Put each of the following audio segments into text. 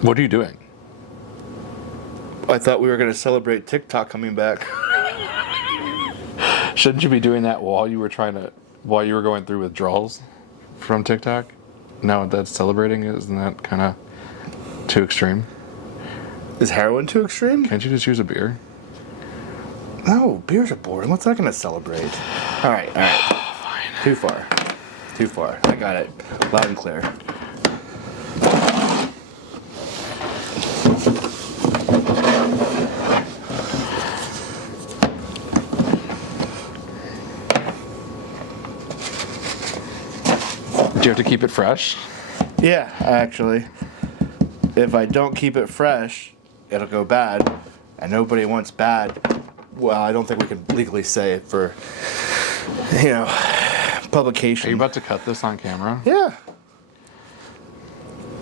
What are you doing? I thought we were going to celebrate TikTok coming back. Shouldn't you be doing that while you were going through withdrawals from TikTok? No, that's celebrating it. Isn't that kind of too extreme? Is heroin too extreme? Can't you just use a beer? No, beers are boring. What's that going to celebrate? All right. Fine. Too far. I got it. Loud and clear. Do you have to keep it fresh? Yeah, actually. If I don't keep it fresh, it'll go bad. And nobody wants bad. Well, I don't think we can legally say it for, publication. Are you about to cut this on camera? Yeah.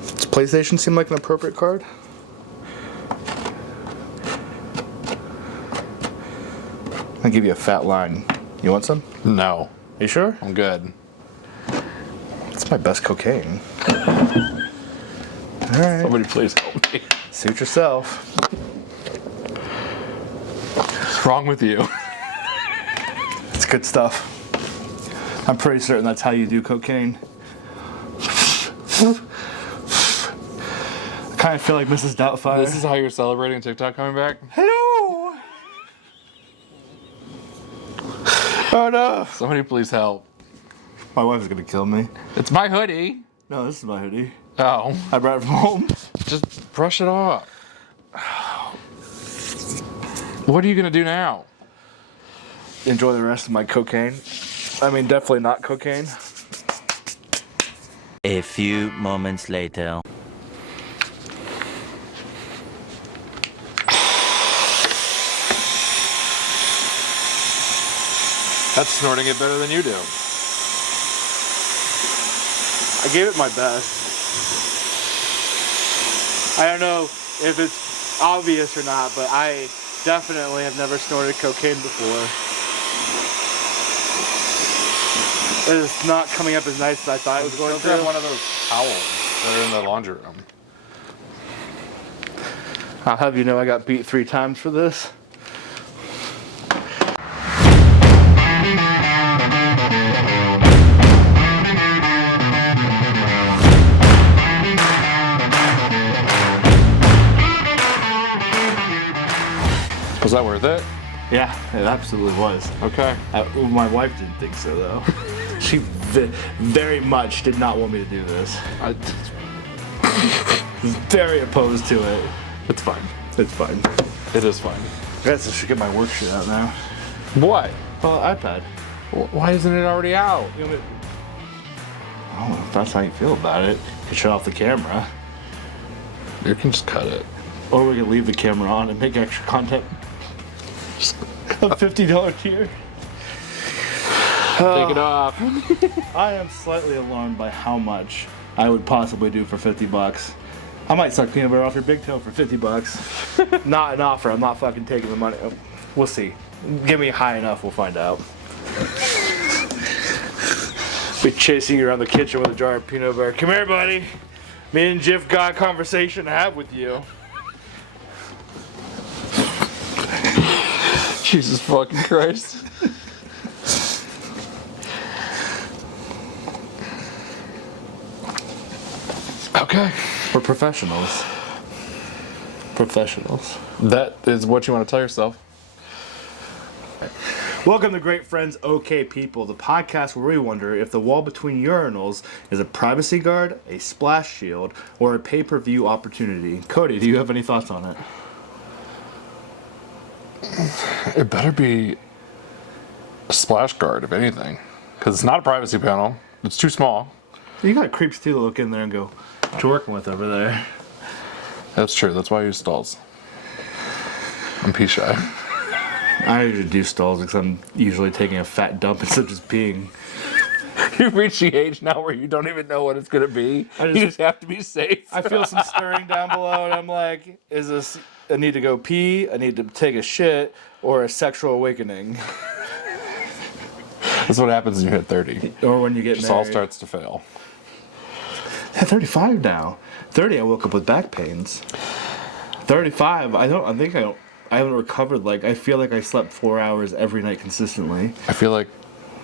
Does PlayStation seem like an appropriate card? I'll give you a fat line. You want some? No. You sure? I'm good. It's my best cocaine. All right. Somebody please help me. Suit yourself. What's wrong with you? It's good stuff. I'm pretty certain that's how you do cocaine. I kind of feel like Mrs. Doubtfire. This is how you're celebrating TikTok coming back? Hello! Oh no! Somebody please help. My wife is gonna kill me. It's my hoodie. No, this is my hoodie. Oh. I brought it from home. Just brush it off. What are you going to do now? Enjoy the rest of my cocaine. I mean, definitely not cocaine. A few moments later. That's snorting it better than you do. I gave it my best. I don't know if it's obvious or not, but I definitely have never snorted cocaine before. It is not coming up as nice as I thought it was going to. Grab one of those towels that are in the laundry room. I'll have you know I got beat 3 times for this. Was that worth it? Yeah, it absolutely was. Okay. My wife didn't think so, though. She very much did not want me to do this. Very opposed to it. It's fine. It's fine. It is fine. I guess I should get my work shit out now. What? Well, iPad. Why isn't it already out? I don't know if that's how you feel about it. You can shut off the camera. You can just cut it. Or we can leave the camera on and make extra content. Just a $50 tier. Take it off. I am slightly alarmed by how much I would possibly do for $50. I might suck peanut butter off your big toe for $50. Not an offer. I'm not fucking taking the money. We'll see. Give me high enough. We'll find out. Be chasing you around the kitchen with a jar of peanut butter. Come here, buddy. Me and Jiff got a conversation to have with you. Jesus fucking Christ. Okay. We're professionals. Professionals. That is what you want to tell yourself. Welcome to Great Friends, OK People, the podcast where we wonder if the wall between urinals is a privacy guard, a splash shield, or a pay-per-view opportunity. Cody, do you have any thoughts on it? It better be a splash guard, if anything. Because it's not a privacy panel. It's too small. You got creeps too to look in there and go, what you working with over there? That's true. That's why I use stalls. I'm pee shy. I usually do stalls because I'm usually taking a fat dump instead of just peeing. You've reached the age now where you don't even know what it's going to be. You just have to be safe. I feel some stirring down below and I'm like, is this, I need to go pee, I need to take a shit, or a sexual awakening? That's what happens when you hit 30. Or when you get Just married. all starts to fail. I'm 35 now. 30, I woke up with back pains. 35, I haven't recovered. Like, I feel like I slept 4 hours every night consistently. I feel like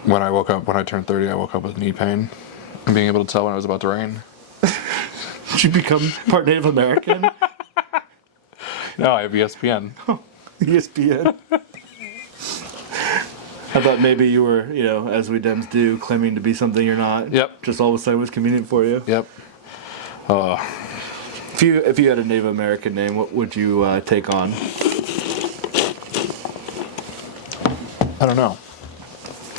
when I turned 30, I woke up with knee pain and being able to tell when it was about to rain. Did you become part Native American? No, I have ESPN. ESPN. I thought maybe you were, as we Dems do, claiming to be something you're not. Yep. Just all of a sudden was convenient for you. Yep. If you had a Native American name, what would you take on? I don't know.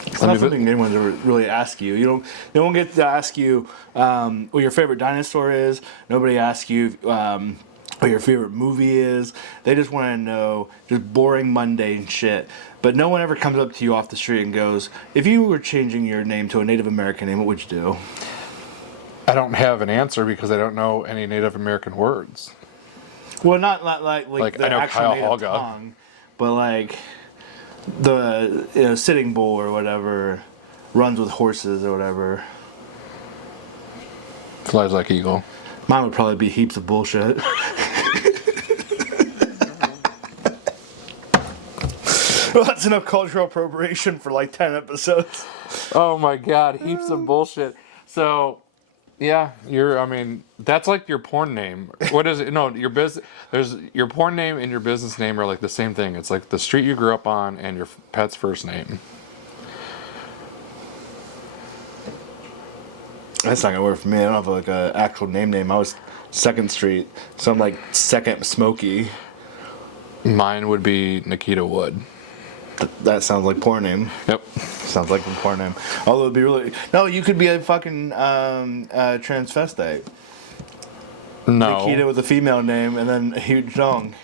It's not something anyone ever really ask you. No one gets to ask you what your favorite dinosaur is. Nobody asks you what your favorite movie is. They just want to know just boring, mundane shit. But no one ever comes up to you off the street and goes, if you were changing your name to a Native American name, what would you do? I don't have an answer because I don't know any Native American words. Well, not like the I know actual Kyle native Hogga. tongue, but like the Sitting Bull or whatever, runs with horses or whatever. Flies like eagle. Mine would probably be heaps of bullshit. Well, that's enough cultural appropriation for like 10 episodes. Oh my god, heaps of bullshit. So, yeah, that's like your porn name. What is it? No, there's your porn name and your business name are like the same thing. It's like the street you grew up on and your pet's first name. That's not gonna work for me. I don't have like an actual name. I was 2nd Street, so I'm like 2nd Smokey. Mine would be Nikita Wood. That sounds like porn name. Yep. Sounds like a porn name. Although it'd be really you could be a fucking transvestite. No. Nikita with a female name and then a huge dong.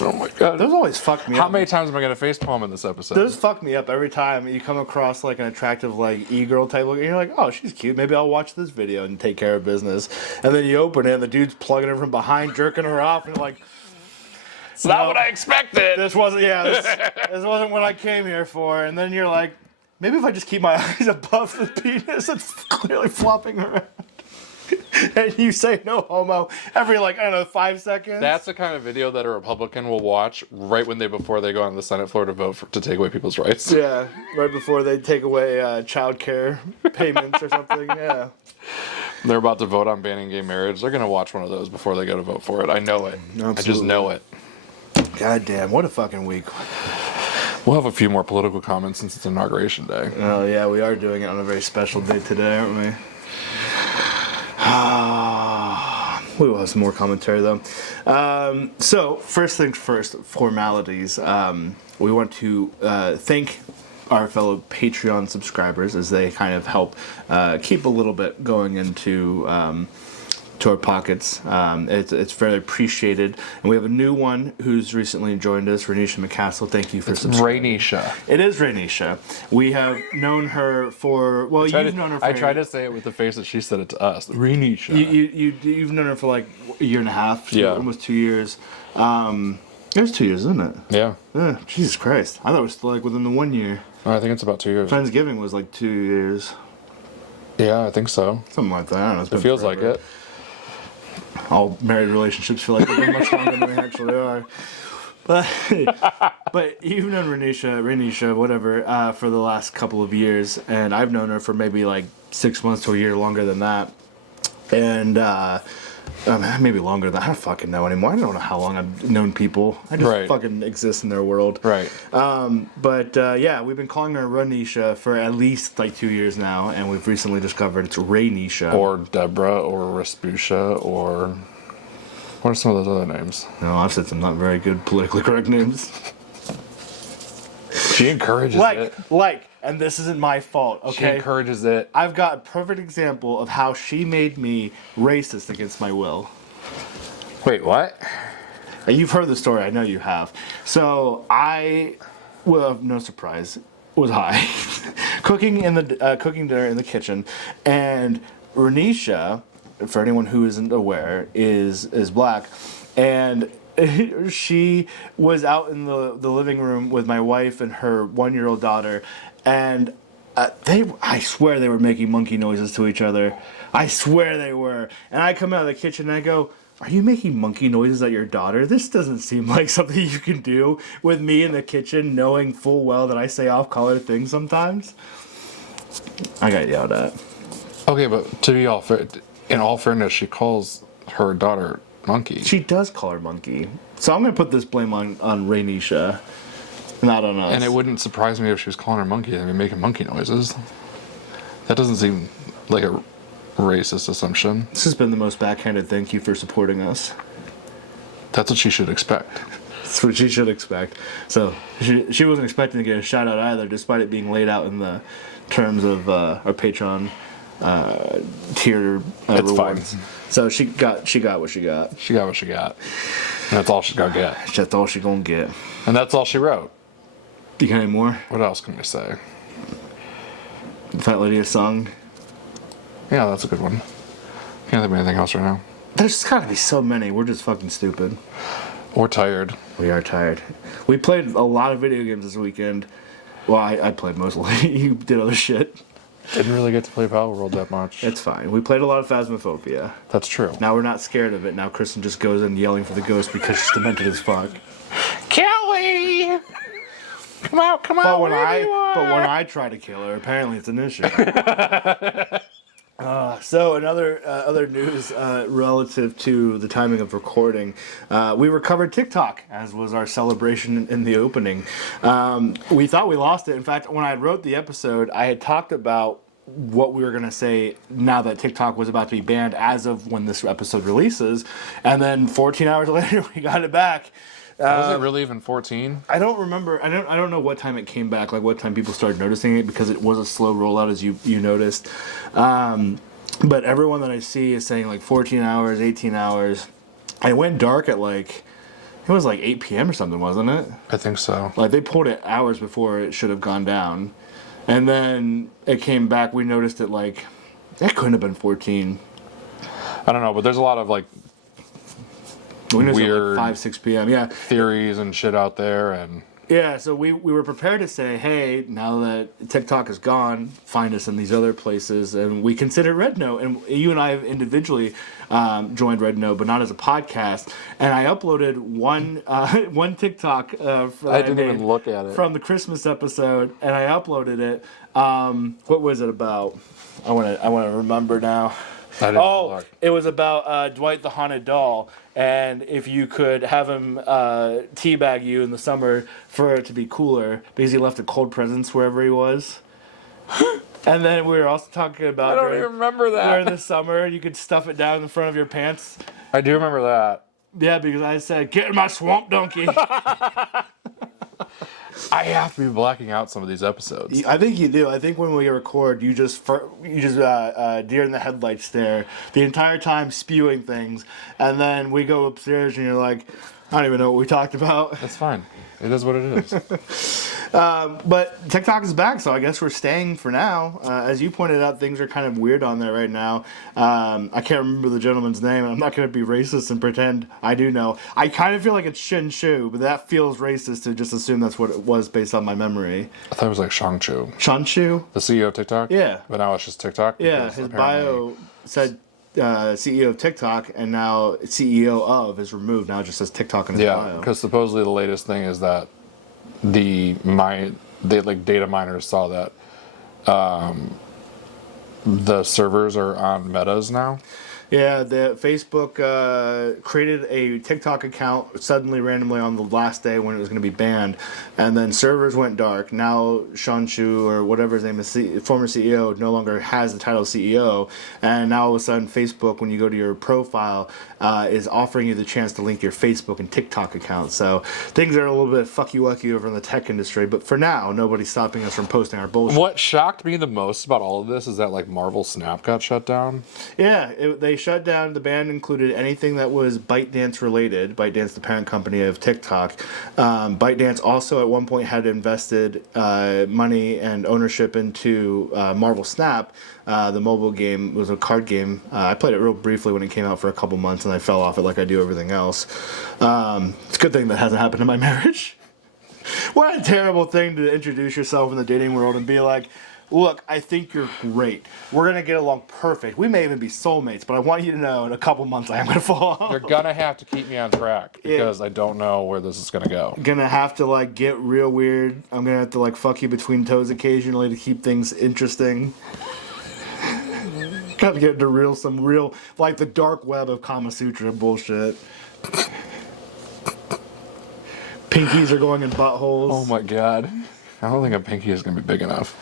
Oh my god. Those always fuck me up. How many times am I gonna facepalm in this episode? Those fuck me up every time you come across like an attractive like e-girl type look and you're like, oh, she's cute. Maybe I'll watch this video and take care of business. And then you open it and the dude's plugging her from behind, jerking her off, and you're like, it's not what I expected. this wasn't what I came here for. And then you're like, maybe if I just keep my eyes above the penis, it's clearly flopping around. And you say no homo every 5 seconds. That's the kind of video that a Republican will watch right before they go on the Senate floor to vote to take away people's rights. Yeah, right before they take away child care payments or something. Yeah. They're about to vote on banning gay marriage. They're going to watch one of those before they go to vote for it. I know it. Absolutely. I just know it. God damn, what a fucking week. We'll have a few more political comments since it's Inauguration Day. Oh, yeah, we are doing it on a very special day today, aren't we? We will have some more commentary, though. So, first things first, formalities. We want to thank our fellow Patreon subscribers as they kind of help keep a little bit going into to our pockets. It's very appreciated. And we have a new one who's recently joined us, Renisha McCassell. Thank you for subscribing. Rainisha. It is Rainisha. We have known her for, you've known her for... I tried to say it with the face that she said it to us. Rainisha. You've known her for like a year and a half, almost 2 years. It was 2 years, isn't it? Yeah. Jesus Christ. I thought it was still like within the 1 year. I think it's about 2 years. Friendsgiving was like 2 years. Yeah, I think so. Something like that. I don't know. It feels like it. All married relationships feel like they've been much longer than they actually are. But you've known Renisha, whatever, for the last couple of years, and I've known her for maybe like 6 months to a year longer than that. And maybe longer than I don't fucking know anymore. I don't know how long I've known people. I just fucking exist in their world. Right. Yeah, we've been calling her Renisha for at least like 2 years now, and we've recently discovered it's Rainisha. Or Deborah, or Raspusha, or what are some of those other names? No, I've said some not very good politically correct names. She encourages it. And this isn't my fault, okay? She encourages it. I've got a perfect example of how she made me racist against my will. Wait, what? You've heard the story, I know you have. So I, well, no surprise, was high, cooking dinner in the kitchen, and Renisha, for anyone who isn't aware, is black, and she was out in the living room with my wife and her 1-year-old daughter, and I swear they were making monkey noises to each other. I swear they were. And I come out of the kitchen and I go, are you making monkey noises at your daughter? This doesn't seem like something you can do with me in the kitchen, knowing full well that I say off-color things sometimes. I got yelled at. Okay, but to be all fair, in all fairness, she calls her daughter monkey. She does call her monkey. So I'm going to put this blame on Rainisha, not on us. And it wouldn't surprise me if she was calling her monkey and making monkey noises. That doesn't seem like a racist assumption. This has been the most backhanded thank you for supporting us. That's what she should expect. That's what she should expect. So she wasn't expecting to get a shout out either, despite it being laid out in the terms of our Patreon tier It's rewards. fine. So she got what she got. She got what she got. And that's all she's gonna get. That's all she gonna get. And that's all she wrote. You got any more? What else can we say? Fat Lady a song. Yeah, that's a good one. Can't think of anything else right now. There's gotta be so many. We're just fucking stupid. Or tired. We are tired. We played a lot of video games this weekend. Well, I played mostly. You did other shit. Didn't really get to play Power World that much. It's fine. We played a lot of Phasmophobia. That's true. Now we're not scared of it. Now Kristen just goes in yelling for the ghost because she's demented as fuck. Kelly! Come out, But when I try to kill her, apparently it's an issue. So another other news relative to the timing of recording, we recovered TikTok, as was our celebration in the opening. We thought we lost it. In fact, when I wrote the episode, I had talked about what we were going to say now that TikTok was about to be banned as of when this episode releases. And then 14 hours later, we got it back. Was it really even 14? I don't remember. I don't know what time it came back. Like what time people started noticing it, because it was a slow rollout, as you noticed. But everyone that I see is saying like 14 hours, 18 hours. I went dark at it was like 8 p.m. or something, wasn't it? I think so. Like they pulled it hours before it should have gone down, and then it came back. We noticed it it couldn't have been 14. I don't know, but there's a lot of We noticed it weird 5, 6 p.m. Yeah. theories and shit out there, and Yeah, so we were prepared to say, hey, now that TikTok is gone, find us in these other places. And we considered Red Note. And you and I have individually joined Red Note, but not as a podcast. And I uploaded one TikTok I didn't even look at it. from the Christmas episode, and I uploaded it. What was it about? I want to remember now. I didn't look. It was about Dwight the Haunted Doll, and if you could have him teabag you in the summer for it to be cooler, because he left a cold presents wherever he was. And then we were also talking about I don't even remember during that. the summer, you could stuff it down in the front of your pants. I do remember that. Yeah, because I said, get in my swamp donkey. I have to be blacking out some of these episodes. I think you do. I think when we record, you just deer in the headlights there the entire time, spewing things, and then we go upstairs and you're like, I don't even know what we talked about. That's fine. It is what it is. But TikTok is back, so I guess we're staying for now. As you pointed out, things are kind of weird on there right now. I can't remember the gentleman's name, and I'm not going to be racist and pretend I do know. I kind of feel like it's Shin Shu, but that feels racist to just assume that's what it was based on my memory. I thought it was like Shang Chu, Shan Shu? the CEO of TikTok. Yeah. But now it's just TikTok. Yeah, because his apparently- bio said CEO of TikTok, and now CEO of is removed. Now it just says TikTok in his Yeah, bio. because supposedly the latest thing is that data miners saw that the servers are on Metas now. Yeah, the Facebook created a TikTok account suddenly randomly on the last day when it was going to be banned, and then servers went dark. Now Sean Shu, or whatever his name is, former CEO, no longer has the title of CEO, and now all of a sudden Facebook, when you go to your profile, is offering you the chance to link your Facebook and TikTok account. So things are a little bit fucky-wucky over in the tech industry, but for now, nobody's stopping us from posting our bullshit. What shocked me the most about all of this is that Marvel Snap got shut down. Yeah, they shut down. The ban included anything that was ByteDance related. ByteDance, the parent company of TikTok. ByteDance also at one point had invested money and ownership into Marvel Snap. The mobile game was a card game. I played it real briefly when it came out for a couple months, and I fell off it like I do everything else. It's a good thing that hasn't happened in my marriage. What a terrible thing to introduce yourself in the dating world and be like, look, I think you're great. We're gonna get along perfect. We may even be soulmates, but I want you to know in a couple months I am gonna fall off. They're gonna have to keep me on track because I don't know where this is gonna go. Gonna have to like get real weird. I'm gonna have to like fuck you between toes occasionally to keep things interesting. Gotta get into some real like the dark web of Kama Sutra bullshit. Pinkies are going in buttholes. Oh my god. I don't think a pinky is gonna be big enough.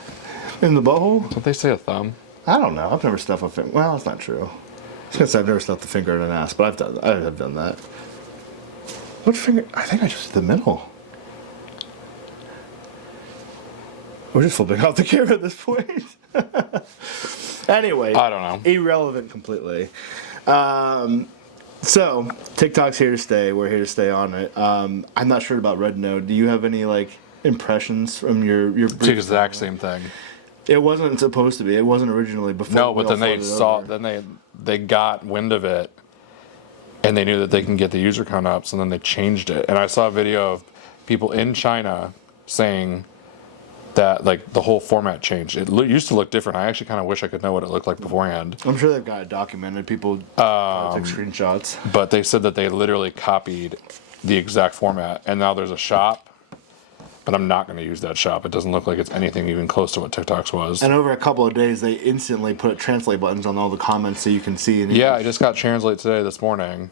In the butthole? Don't they say a thumb? I don't know. I've never stuffed a finger. Well, that's not true. I was gonna say I've never stuffed a finger in an ass, but I have done that. What finger? I think I just did the middle. We're just flipping off the camera at this point. Anyway, I don't know. irrelevant completely. So TikTok's here to stay. We're here to stay on it. I'm not sure about Red Node. Do you have any like impressions from your? It's the exact same thing. It wasn't supposed to be. It wasn't originally before. No, we but all then they floated saw. over. Then they got wind of it, and they knew that they can get the user count up. So then they changed it. And I saw a video of people in China saying that like the whole format changed. It used to look different. I actually kind of wish I could know what it looked like beforehand. I'm sure they've got it documented. People take screenshots. But they said that they literally copied the exact format, and now there's a shop. But I'm not going to use that shop. It doesn't look like it's anything even close to what TikTok's was. And over a couple of days, they instantly put translate buttons on all the comments so you can see. Yeah, I just got Translate today this morning,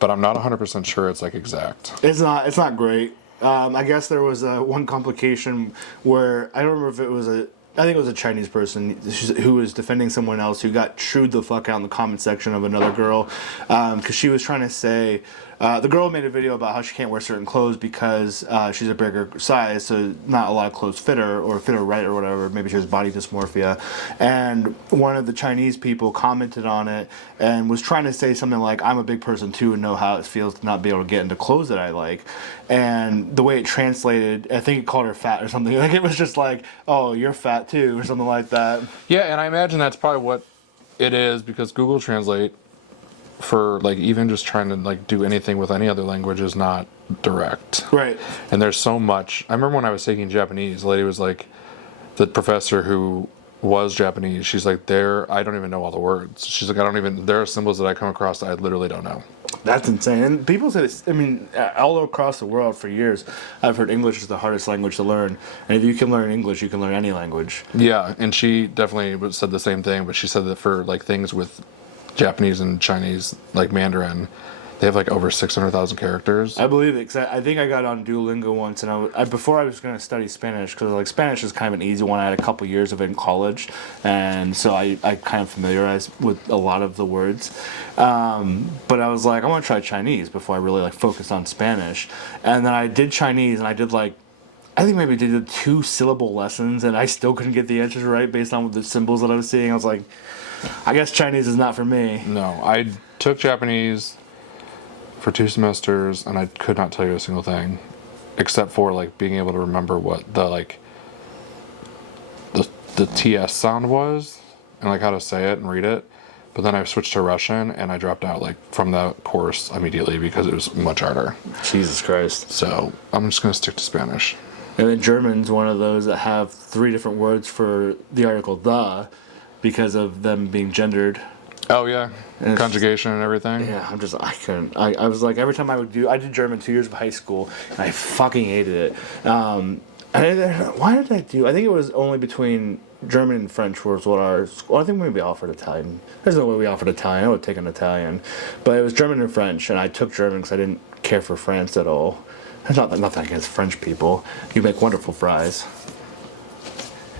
but I'm not 100% sure it's like exact. It's not great. I guess there was one complication where I don't remember if it was I think it was a Chinese person who was defending someone else who got chewed the fuck out in the comment section of another girl because she was trying to say the girl made a video about how she can't wear certain clothes because she's a bigger size, so not a lot of clothes fit her or fit her right or whatever. Maybe she has body dysmorphia. And one of the Chinese people commented on it and was trying to say something like, I'm a big person too and know how it feels to not be able to get into clothes that I like. And the way it translated, I think it called her fat or something. Like it was just like, oh, you're fat too or something like that. Yeah, and I imagine that's probably what it is because Google Translate for like even just trying to like do anything with any other language is not direct. Right. And there's so much. I remember when I was taking Japanese, the lady was like, the professor who was Japanese, she's like, I don't even know all the words. She's like, there are symbols that I come across that I literally don't know. That's insane. And people say this, I mean, all across the world for years, I've heard English is the hardest language to learn. And if you can learn English, you can learn any language. Yeah, and she definitely said the same thing, but she said that for like things with Japanese and Chinese, like Mandarin, they have like over 600,000 characters. I believe it, because I think I got on Duolingo once, and before I was going to study Spanish, because like Spanish is kind of an easy one. I had a couple years of it in college, and so I kind of familiarized with a lot of the words. But I was like, I want to try Chinese before I really like focused on Spanish. And then I did Chinese, and I did like, I think maybe did 2 syllable lessons, and I still couldn't get the answers right based on the symbols that I was seeing. I was like, I guess Chinese is not for me. No, I took Japanese for 2 semesters, and I could not tell you a single thing, except for like being able to remember what the TS sound was, and like how to say it and read it. But then I switched to Russian, and I dropped out like from the course immediately because it was much harder. Jesus Christ. So I'm just gonna stick to Spanish. And then German's one of those that have 3 different words for the article the, because of them being gendered. Oh yeah, And conjugation and everything. Yeah, I couldn't. I was like, every time I did German 2 years of high school, and I fucking hated it. And why did I do? I think it was only between German and French was what I think maybe we offered Italian. There's no way we offered Italian. I would take an Italian. But it was German and French, and I took German because I didn't care for France at all. There's nothing against French people. You make wonderful fries.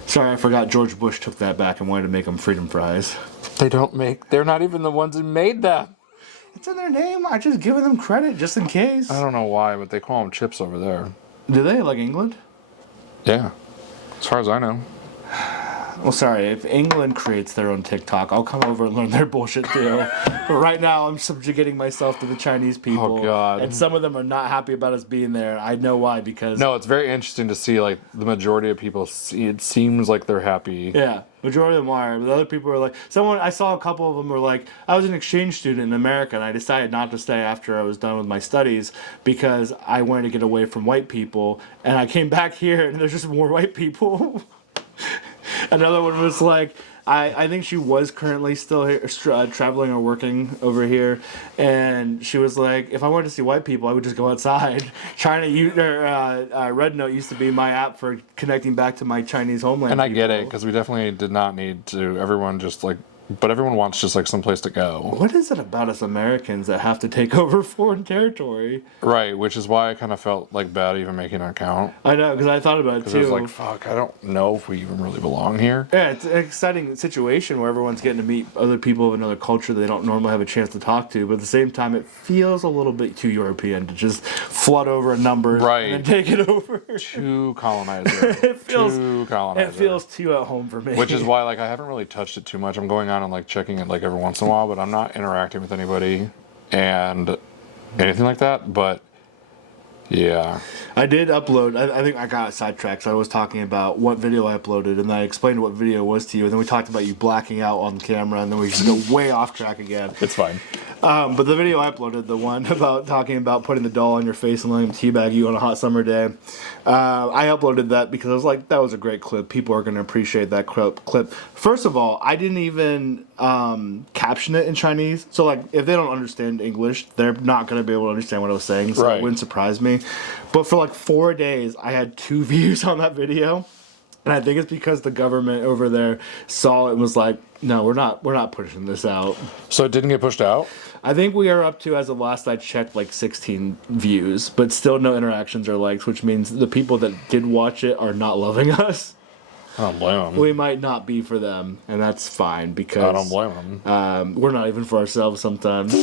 Sorry, I forgot George Bush took that back and wanted to make them freedom fries. They're not even the ones who made them. It's in their name. I just giving them credit just in case. I don't know why, but they call them chips over there. Do they like England? Yeah, as far as I know. Well, sorry, if England creates their own TikTok, I'll come over and learn their bullshit too. But right now, I'm subjugating myself to the Chinese people. Oh, God. And some of them are not happy about us being there. I know why, because... No, it's very interesting to see, like, the majority of people, it seems like they're happy. Yeah, majority of them are. But the other people are like... I saw a couple of them were like, I was an exchange student in America, and I decided not to stay after I was done with my studies because I wanted to get away from white people. And I came back here, and there's just more white people. Another one was like, I think she was currently still here, traveling or working over here, and she was like, if I wanted to see white people, I would just go outside. China, Red Note used to be my app for connecting back to my Chinese homeland. And I get it, people. because we definitely did not need to. Everyone just like, but everyone wants just like some place to go. What is it about us Americans that have to take over foreign territory? Right, which is why I kind of felt like bad even making an account. I know, because I thought about it Because too. I was like, fuck, I don't know if we even really belong here. Yeah, it's an exciting situation where everyone's getting to meet other people of another culture that they don't normally have a chance to talk to. But at the same time, it feels a little bit too European to just flood over a number Right. and then take it over. Too colonizer. It feels Too colonizer. it feels too at home for me. Which is why, like, I haven't really touched it too much. I'm going on and like checking it like every once in a while, but I'm not interacting with anybody and anything like that. But yeah, I did upload. I think I got sidetracked. So I was talking about what video I uploaded, and then I explained what video was to you, and then we talked about you blacking out on camera, and then we just go way off track again. it's fine. But the video I uploaded, the one about talking about putting the doll on your face and letting him teabag you on a hot summer day, I uploaded that because I was like, that was a great clip. People are going to appreciate that clip. First of all, I didn't even caption it in Chinese. So, like, if they don't understand English, they're not going to be able to understand what I was saying. So Right. it wouldn't surprise me. But for like 4 days, I had 2 views on that video. And I think it's because the government over there saw it and was like, no, we're not pushing this out. So it didn't get pushed out? I think we are up to, as of last I checked, like 16 views, but still no interactions or likes, which means the people that did watch it are not loving us. I don't blame them. We might not be for them, and that's fine because I don't blame them. we're not even for ourselves sometimes.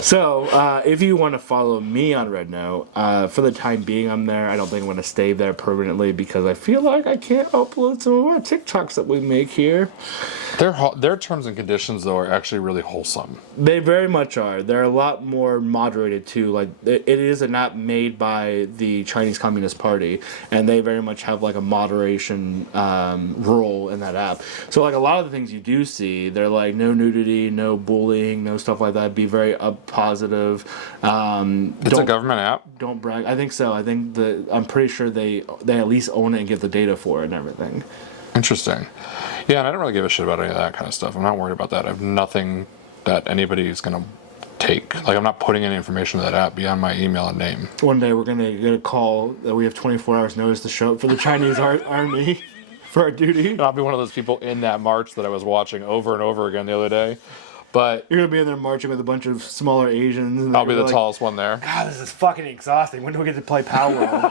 So, if you want to follow me on Red Note, for the time being, I'm there. I don't think I'm going to stay there permanently because I feel like I can't upload some of our TikToks that we make here. Their terms and conditions, though, are actually really wholesome. They very much are. They're a lot more moderated too. Like it is an app made by the Chinese Communist Party, and they very much have like a moderation role in that app. So like a lot of the things you do see, they're like no nudity, no bullying, no stuff like that. Be very positive. It's a government app? Don't brag. I think so. I think I'm pretty sure they at least own it and get the data for it and everything. Interesting. Yeah, and I don't really give a shit about any of that kind of stuff. I'm not worried about that. I have nothing that anybody is going to take. Like, I'm not putting any information to that app beyond my email and name. One day we're gonna get a call that we have 24 hours notice to show up for the Chinese army for our duty. And I'll be one of those people in that march that I was watching over and over again the other day. But You're gonna be in there marching with a bunch of smaller Asians. And I'll be the like, tallest one there. God, this is fucking exhausting. When do we get to play Power?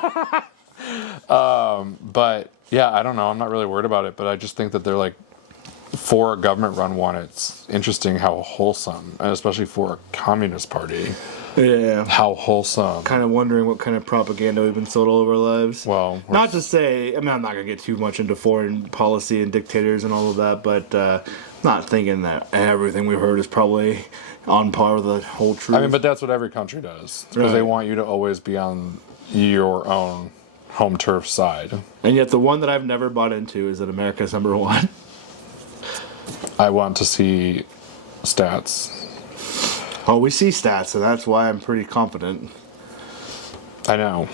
But yeah, I don't know. I'm not really worried about it. But I just think that they're like, for a government-run one, it's interesting how wholesome, and especially for a communist party, Yeah. how wholesome. Kind of wondering what kind of propaganda we've been sold all of our lives. Well, Not to say, I mean, I'm not gonna get too much into foreign policy and dictators and all of that, but not thinking that everything we've heard is probably on par with the whole truth. I mean, but that's what every country does, because they Right. want you to always be on your own home turf side. And yet the one that I've never bought into is that America's number one. I want to see stats. Oh, we see stats, so that's why I'm pretty confident. I know.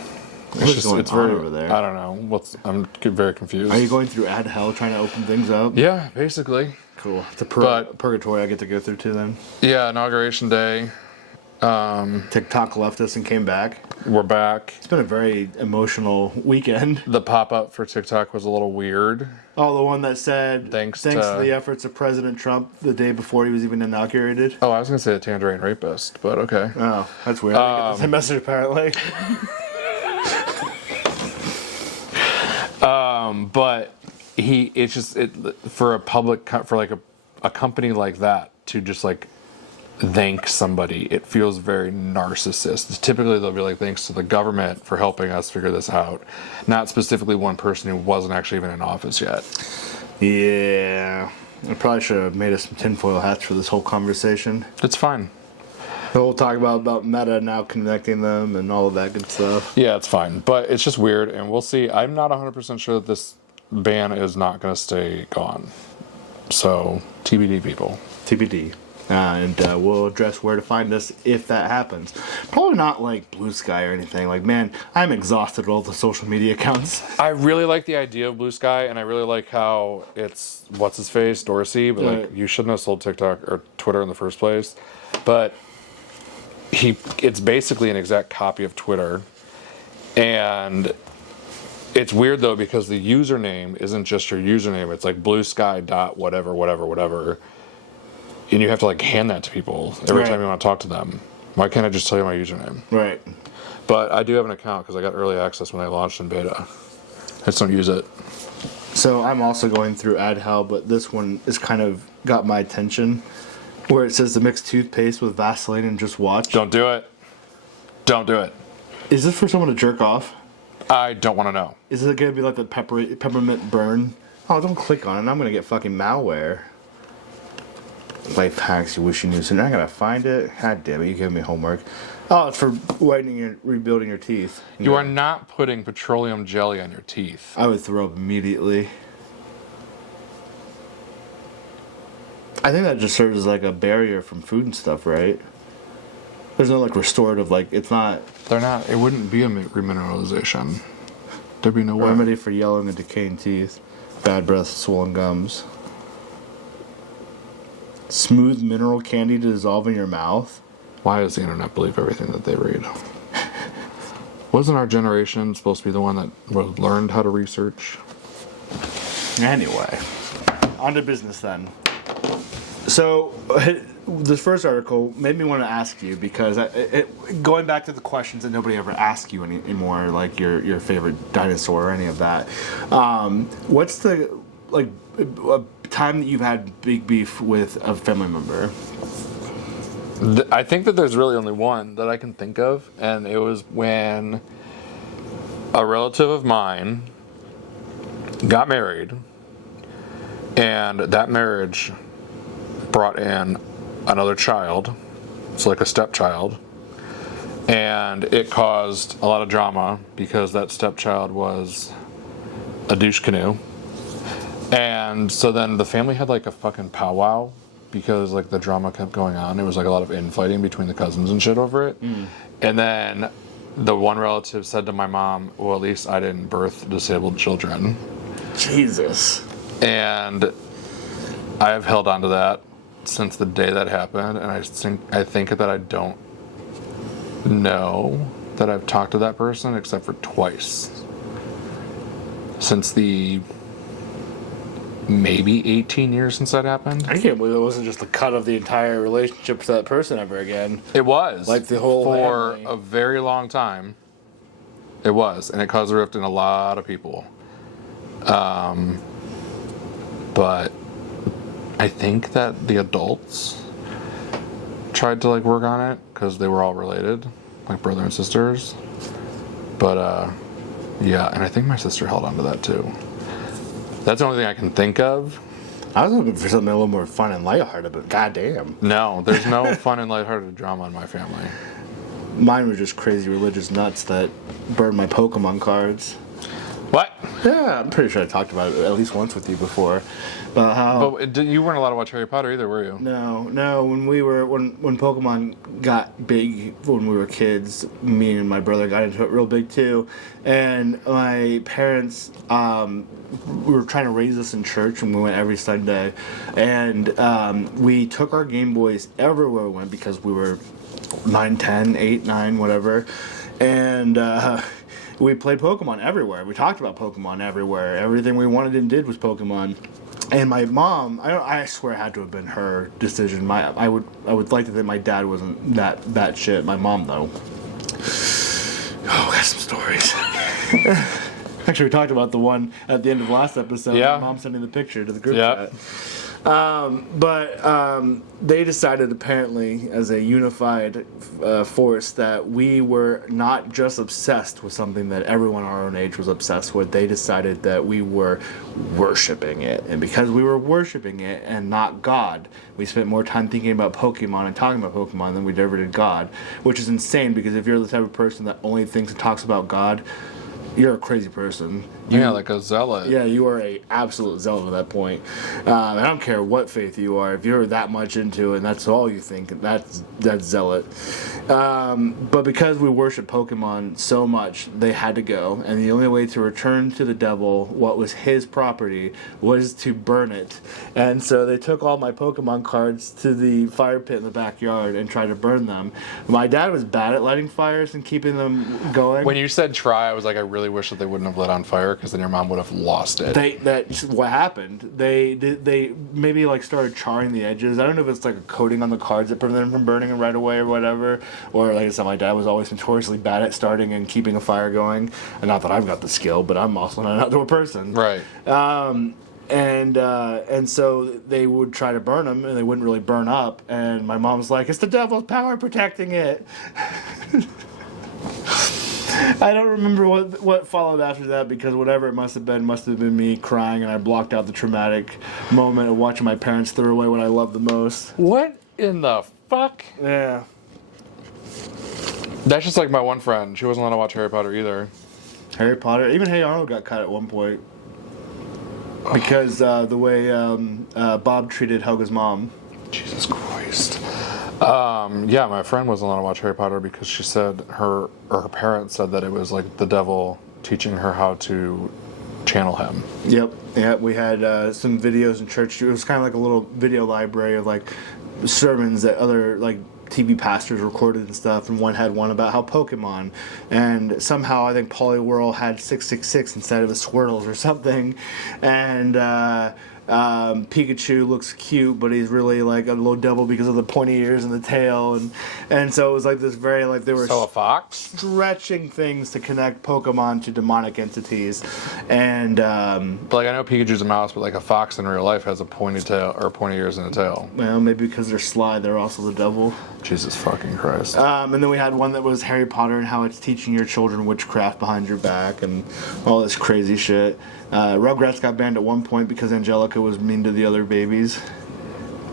What's going it's on very over there? I don't know. I'm very confused. Are you going through ad hell trying to open things up? Yeah, basically. Cool. It's a But- purgatory I get to go through too then. Yeah, Inauguration Day. TikTok left us and came back. We're back. It's been a very emotional weekend. The pop-up for TikTok was a little weird. Oh, the one that said, Thanks to to- the efforts of President Trump the day before he was even inaugurated. Oh, I was going to say a tangerine rapist, but okay. Oh, that's weird. I didn't get the same message apparently. But it's just for a public, for like a company like that to just like thank somebody, it feels very narcissist. Typically they'll be like, thanks to the government for helping us figure this out, not specifically one person who wasn't actually even in office yet. Yeah. I probably should have made us some tinfoil hats for this whole conversation. It's fine. We'll talk about Meta now connecting them and all of that good stuff. Yeah, it's fine, but it's just weird, and we'll see. I'm not 100% sure that this ban is not going to stay gone. So, TBD, people. TBD. And we'll address where to find us if that happens. Probably not like Blue Sky or anything. Like, man, I'm exhausted with all the social media accounts. I really like the idea of Blue Sky, and I really like how it's what's his face, Dorsey, but like Right. you shouldn't have sold TikTok or Twitter in the first place. But it's basically an exact copy of Twitter, and it's weird though because the username isn't just your username. It's like Blue Sky dot whatever whatever whatever, and you have to like hand that to people every Right. time you want to talk to them. Why can't I just tell you my username? Right. But I do have an account because I got early access when they launched in beta. I just don't use it. So I'm also going through ad hell, but this one is kind of got my attention. Where it says to mix toothpaste with Vaseline and just watch. Don't do it. Don't do it. Is this for someone to jerk off? I don't want to know. Is it gonna be like the peppermint burn? Oh, don't click on it. I'm gonna get fucking malware. Life hacks you wish you knew. So now I gotta find it. God damn it, you gave me homework. Oh, it's for whitening and rebuilding your teeth. You are not putting petroleum jelly on your teeth. I would throw up immediately. I think that just serves as like a barrier from food and stuff, right? There's no like restorative, like it's not They're not. It wouldn't be a remineralization. There'd be no a way. remedy for yellowing and decaying teeth, bad breath, swollen gums. Smooth mineral candy to dissolve in your mouth. Why does the internet believe everything that they read? Wasn't our generation supposed to be the one that learned how to research? Anyway, on to business then. So, this first article made me want to ask you because going back to the questions that nobody ever asks you anymore, like your favorite dinosaur or any of that. What's the like a time that you've had big beef with a family member? I think that there's really only one that I can think of, and it was when a relative of mine got married, and that marriage brought in another child, so like a stepchild, and it caused a lot of drama because that stepchild was a douche canoe. And so then the family had like a fucking powwow because like the drama kept going on. It was like a lot of infighting between the cousins and shit over it. And then the one relative said to my mom, well, at least I didn't birth disabled children. Jesus. And I have held on to that since the day that happened, and I think that I don't know that I've talked to that person except for twice since the maybe 18 years since that happened. I can't believe it wasn't just the cut of the entire relationship to that person ever again. It was Like the whole for family. a very long time. It was, and it caused a rift in a lot of people. But I think that the adults tried to like work on it because they were all related, like brother and sisters. But yeah, and I think my sister held on to that too. That's the only thing I can think of. I was looking for something a little more fun and lighthearted, but goddamn. No, there's no fun and lighthearted drama in my family. Mine were just crazy religious nuts that burned my Pokemon cards. What? Yeah, I'm pretty sure I talked about it at least once with you before. About how But you weren't allowed to watch Harry Potter either, were you? No, when Pokemon got big when we were kids, me and my brother got into it real big too. And my parents we were trying to raise us in church, and we went every Sunday. And we took our Game Boys everywhere we went because we were 9, 10, 8, 9, whatever. And we played Pokemon everywhere. We talked about Pokemon everywhere. Everything we wanted and did was Pokemon. And my mom, I swear it had to have been her decision. I would like to think my dad wasn't that shit. My mom though. Oh, got some stories. Actually, we talked about the one at the end of last episode. Yeah. My mom sending the picture to the group Yep. chat. But they decided apparently as a unified force that we were not just obsessed with something that everyone our own age was obsessed with. They decided that we were worshiping it. And because we were worshiping it and not God, we spent more time thinking about Pokemon and talking about Pokemon than we ever did God, which is insane because if you're the type of person that only thinks and talks about God, you're a crazy person. Yeah, like a zealot. Yeah, you are a absolute zealot at that point. I don't care what faith you are. If you're that much into it and that's all you think, that's zealot. But because we worship Pokemon so much, they had to go. And the only way to return to the devil what was his property was to burn it. And so they took all my Pokemon cards to the fire pit in the backyard and tried to burn them. My dad was bad at lighting fires and keeping them going. When you said try, I was like, I really wish that they wouldn't have lit on fire, because then your mom would have lost it. That's what happened. They maybe like started charring the edges. I don't know if it's like a coating on the cards that prevented them from burning right away or whatever. Or like I said, my dad was always notoriously bad at starting and keeping a fire going. And not that I've got the skill, but I'm also not an outdoor person. Right. And so they would try to burn them, and they wouldn't really burn up. And my mom's like, "It's the devil's power protecting it." I don't remember what followed after that, because whatever it must have been me crying, and I blocked out the traumatic moment of watching my parents throw away what I love the most. What in the fuck? Yeah. That's just like my one friend. She wasn't allowed to watch Harry Potter either. Harry Potter. Even Hey Arnold got cut at one point. Because the way Bob treated Helga's mom. Jesus Christ. Yeah, my friend wasn't allowed to watch Harry Potter because she said her parents said that it was like the devil teaching her how to channel him. Yep. Yeah, we had some videos in church. It was kind of like a little video library of like sermons that other like TV pastors recorded and stuff, and one had one about how Pokemon, and somehow I think Poliwhirl had 666 instead of a Squirtles or something, and Pikachu looks cute, but he's really like a little devil because of the pointy ears and the tail, and so it was like this very like they were So a fox? stretching things to connect Pokemon to demonic entities, and But like I know Pikachu's a mouse, but like a fox in real life has a pointy tail or pointy ears and a tail. well, maybe because they're sly, they're also the devil. Jesus fucking Christ. And then we had one that was Harry Potter and how it's teaching your children witchcraft behind your back and all this crazy shit. Rugrats got banned at one point because Angelica was mean to the other babies.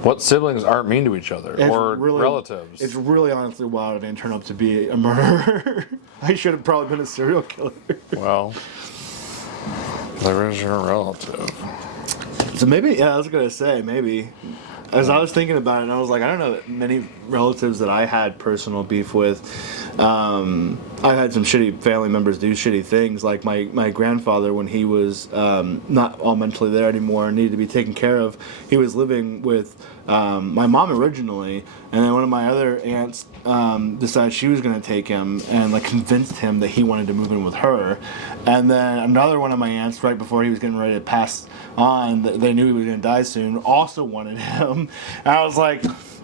What siblings aren't mean to each other or relatives? It's really honestly wild. I didn't turn up to be a murderer. I should have probably been a serial killer. Well, there is your relative. So maybe, yeah, I was going to say, maybe. As I was thinking about it, and I was like, I don't know that many relatives that I had personal beef with. I've had some shitty family members do shitty things. Like my grandfather, when he was not all mentally there anymore and needed to be taken care of, he was living with my mom originally, and then one of my other aunts decided she was going to take him and like convinced him that he wanted to move in with her. And then another one of my aunts, right before he was getting ready to pass on, they knew he was going to die soon, also wanted him. And I was like,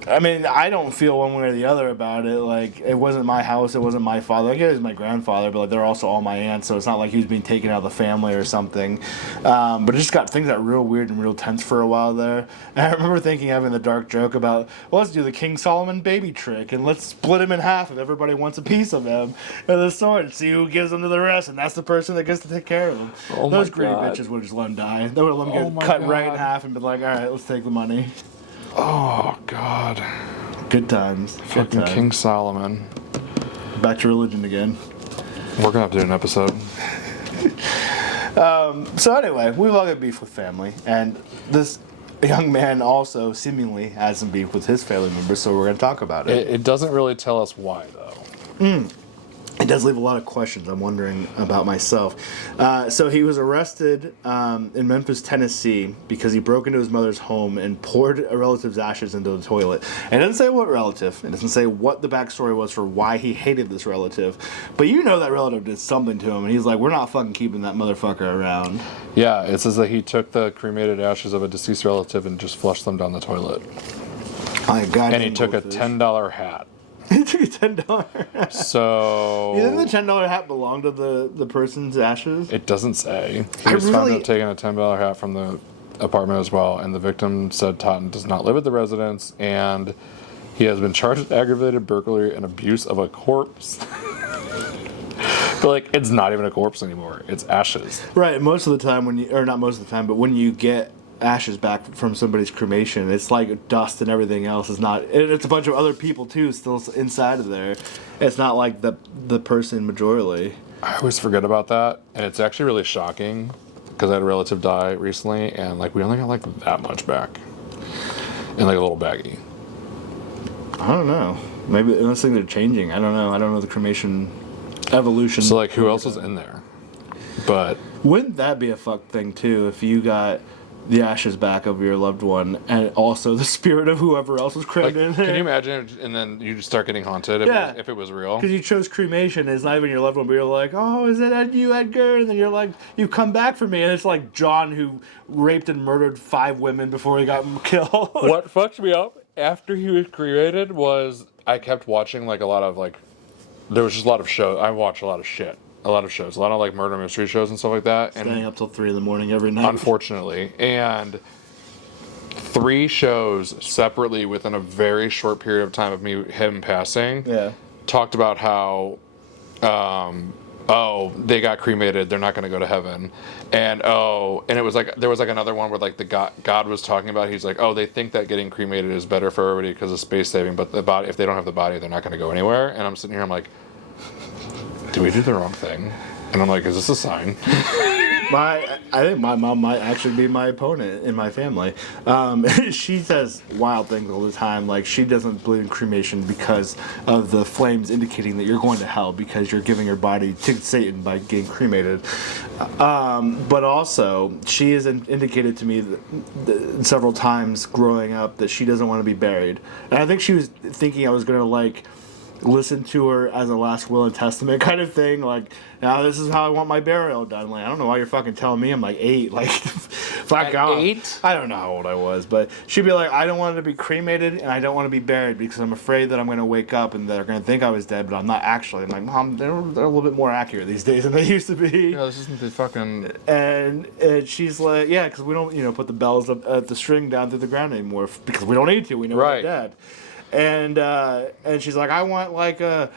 I mean, I don't feel one way or the other about it. Like, it wasn't my house, it wasn't my father. Like, it was my grandfather, but like, they're also all my aunts, so it's not like he was being taken out of the family or something. But it just things got real weird and real tense for a while there. And I remember having the dark joke about, well, let's do the King Solomon baby trick, and let's split him in half if everybody wants a piece of him. And the sword, see who gives them to the rest, and that's the person that gets to take care of them. Oh Those my greedy God. bitches would have just let him die. They would have let him Oh get my cut right in God. half and been like, all right, let's take the money. Oh God. Good times. Good Fucking times. King Solomon. Back to religion again. We're gonna have to do an episode. So anyway, we've all got beef with family, and this young man also seemingly has some beef with his family members, so we're going to talk about it. It doesn't really tell us why though. It does leave a lot of questions I'm wondering about myself. So he was arrested in Memphis, Tennessee, because he broke into his mother's home and poured a relative's ashes into the toilet. And it doesn't say what relative. It doesn't say what the backstory was for why he hated this relative. But you know that relative did something to him, and he's like, we're not fucking keeping that motherfucker around. Yeah, it says that he took the cremated ashes of a deceased relative and just flushed them down the toilet. My God. And he took a $10 hat. He took a $10. So You think the $10 hat belonged to the person's ashes? it doesn't say. I He was found to really- have taken a $10 hat from the apartment as well, and the victim said Totten does not live at the residence, and he has been charged with aggravated burglary and abuse of a corpse. But like, it's not even a corpse anymore; it's ashes. Right. Most of the time, or not most of the time, but when you get ashes back from somebody's cremation, it's like dust and everything else. It's a bunch of other people too still inside of there. It's not like the person majorly. I always forget about that, and it's actually really shocking because I had a relative die recently, and like we only got like that much back in like a little baggie. I don't know. Maybe unless things are changing. I don't know. I don't know the cremation evolution. So like, who else was in there? But Wouldn't that be a fuck thing too if you got the ashes back of your loved one and also the spirit of whoever else was crammed like, in there? can you imagine? And then you just start getting haunted Yeah. if it was real. Because you chose cremation, and it's not even your loved one, but you're like, oh, is it you, Edgar? And then you're like, you come back for me, and it's like John who raped and murdered 5 women before he got killed. What fucked me up after he was cremated was I kept watching like a lot of like, there was just a lot of shows. I watched a lot of shit. A lot of shows. A lot of like murder mystery shows and stuff like that. Staying And up till 3 in the morning every night. unfortunately. And 3 shows separately within a very short period of time of him passing Yeah. talked about how they got cremated, they're not going to go to heaven. And it was like there was like another one where like the God was talking about, he's like, oh, they think that getting cremated is better for everybody because of space saving, but the body, if they don't have the body, they're not going to go anywhere. And I'm sitting here, I'm like, did we do the wrong thing? And I'm like, is this a sign? I think my mom might actually be my opponent in my family. She says wild things all the time. Like, she doesn't believe in cremation because of the flames indicating that you're going to hell because you're giving your body to Satan by getting cremated. But also, she has indicated to me that several times growing up that she doesn't want to be buried. And I think she was thinking I was going to, like, listen to her as a last will and testament kind of thing, like, now this is how I want my burial done. Like, I don't know why you're fucking telling me. I'm like 8, like, fuck At off. 8? I don't know how old I was, but she'd be like, I don't want to be cremated and I don't want to be buried because I'm afraid that I'm going to wake up and they're going to think I was dead, but I'm not actually. I'm like, Mom, they're a little bit more accurate these days than they used to be. Yeah, this isn't the fucking... And she's like, yeah, because we don't, put the bells up the string down through the ground anymore because we don't need to. We know Right. we're dead. And she's like, I want like a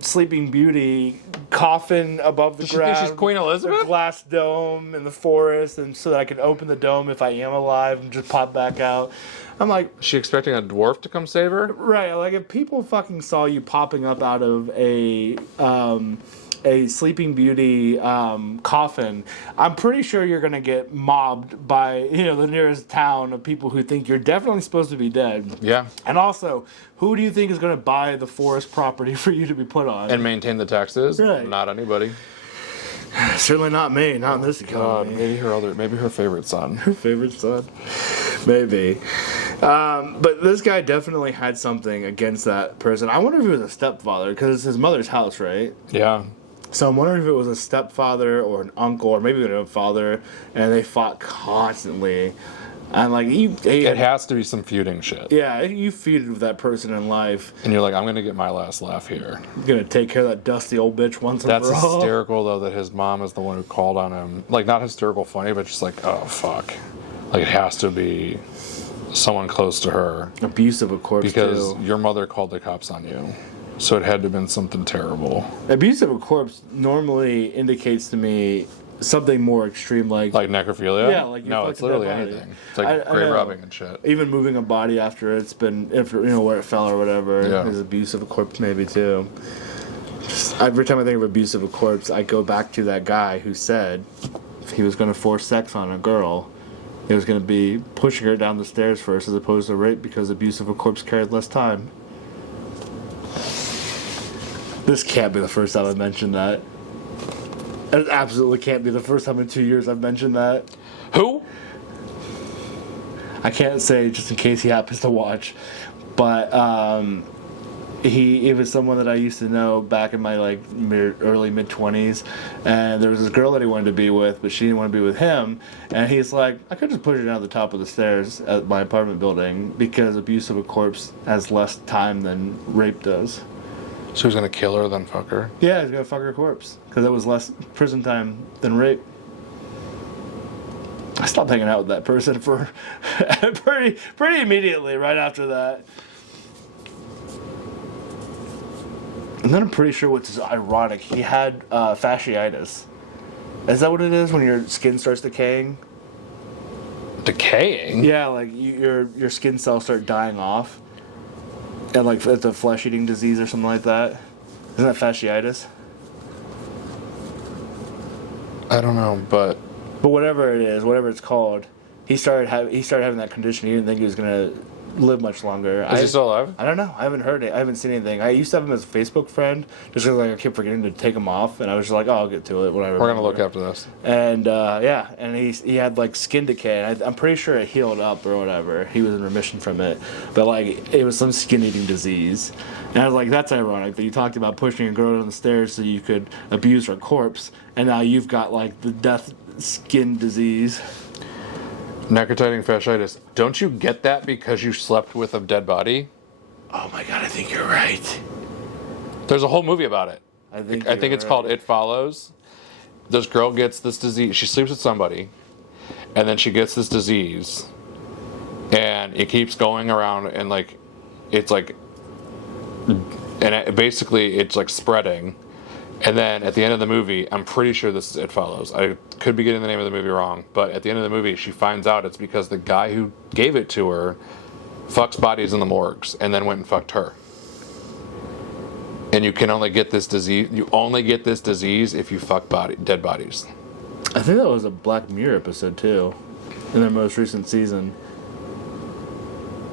Sleeping Beauty coffin above the Does she think ground. she's Queen Elizabeth? A glass dome in the forest, and so that I can open the dome if I am alive and just pop back out. I'm like, Is she expecting a dwarf to come save her? right, like if people fucking saw you popping up out of a Sleeping Beauty coffin, I'm pretty sure you're gonna get mobbed by the nearest town of people who think you're definitely supposed to be dead. Yeah. And also, who do you think is gonna buy the forest property for you to be put on? And maintain the taxes? Right. Not anybody. Certainly not me, not in this God, economy. maybe her favorite son. Favorite son? Maybe. But this guy definitely had something against that person. I wonder if he was a stepfather, because it's his mother's house, right? Yeah. So I'm wondering if it was a stepfather or an uncle or maybe even a father, and they fought constantly. And like It has to be some feuding shit. yeah, you feuded with that person in life. And you're like, I'm gonna get my last laugh here. You're gonna take care of that dusty old bitch once and That's for all. hysterical though that his mom is the one who called on him. Like, not hysterical funny, but just like, oh fuck. Like, it has to be someone close to her. Abuse of a corpse Because too. your mother called the cops on you. So it had to have been something terrible. Abuse of a corpse normally indicates to me something more extreme, like Like necrophilia? Yeah, like you no, fucked it's a dead literally body. anything. It's like I grave know. robbing and shit. even moving a body after it's been, where it fell or whatever, Yeah. is abuse of a corpse maybe too. Just, every time I think of abuse of a corpse, I go back to that guy who said if he was going to force sex on a girl, it was going to be pushing her down the stairs first as opposed to rape because abuse of a corpse carried less time. This can't be the first time I've mentioned that. It absolutely can't be the first time in 2 years I've mentioned that. Who? I can't say just in case he happens to watch, but he was someone that I used to know back in my like early mid 20s, and there was this girl that he wanted to be with, but she didn't want to be with him, and he's like, I could just push her down the top of the stairs at my apartment building because abuse of a corpse has less time than rape does. So he's gonna kill her, then fuck her? Yeah, he's gonna fuck her corpse because it was less prison time than rape. I stopped hanging out with that person for pretty immediately right after that. And then I'm pretty sure what's ironic, he had fasciitis. Is that what it is when your skin starts decaying? Decaying? Yeah, like your skin cells start dying off. And like it's a flesh-eating disease or something like that. Isn't that fasciitis? I don't know, but But whatever it is, whatever it's called, he started having that condition. He didn't think he was gonna live much longer. is he still alive? I don't know. I haven't heard it. I haven't seen anything. I used to have him as a Facebook friend, just because like I kept forgetting to take him off, and I was just like, oh, I'll get to it when I remember. We're gonna look after this. And yeah, and he had like skin decay. And I'm pretty sure it healed up or whatever. He was in remission from it, but like it was some skin eating disease. And I was like, that's ironic that you talked about pushing a girl down the stairs so you could abuse her corpse, and now you've got like the death skin disease. Necrotising fasciitis. Don't you get that because you slept with a dead body? Oh my god, I think you're right. There's a whole movie about it. I think it's called It Follows. This girl gets this disease. She sleeps with somebody, and then she gets this disease, and it keeps going around, and like, it's like, basically it's like spreading. And then at the end of the movie, I'm pretty sure this is It Follows. I could be getting the name of the movie wrong, but at the end of the movie, she finds out it's because the guy who gave it to her fucks bodies in the morgues and then went and fucked her. And you can only get this disease. You only get this disease if you fuck dead bodies. I think that was a Black Mirror episode too, in their most recent season.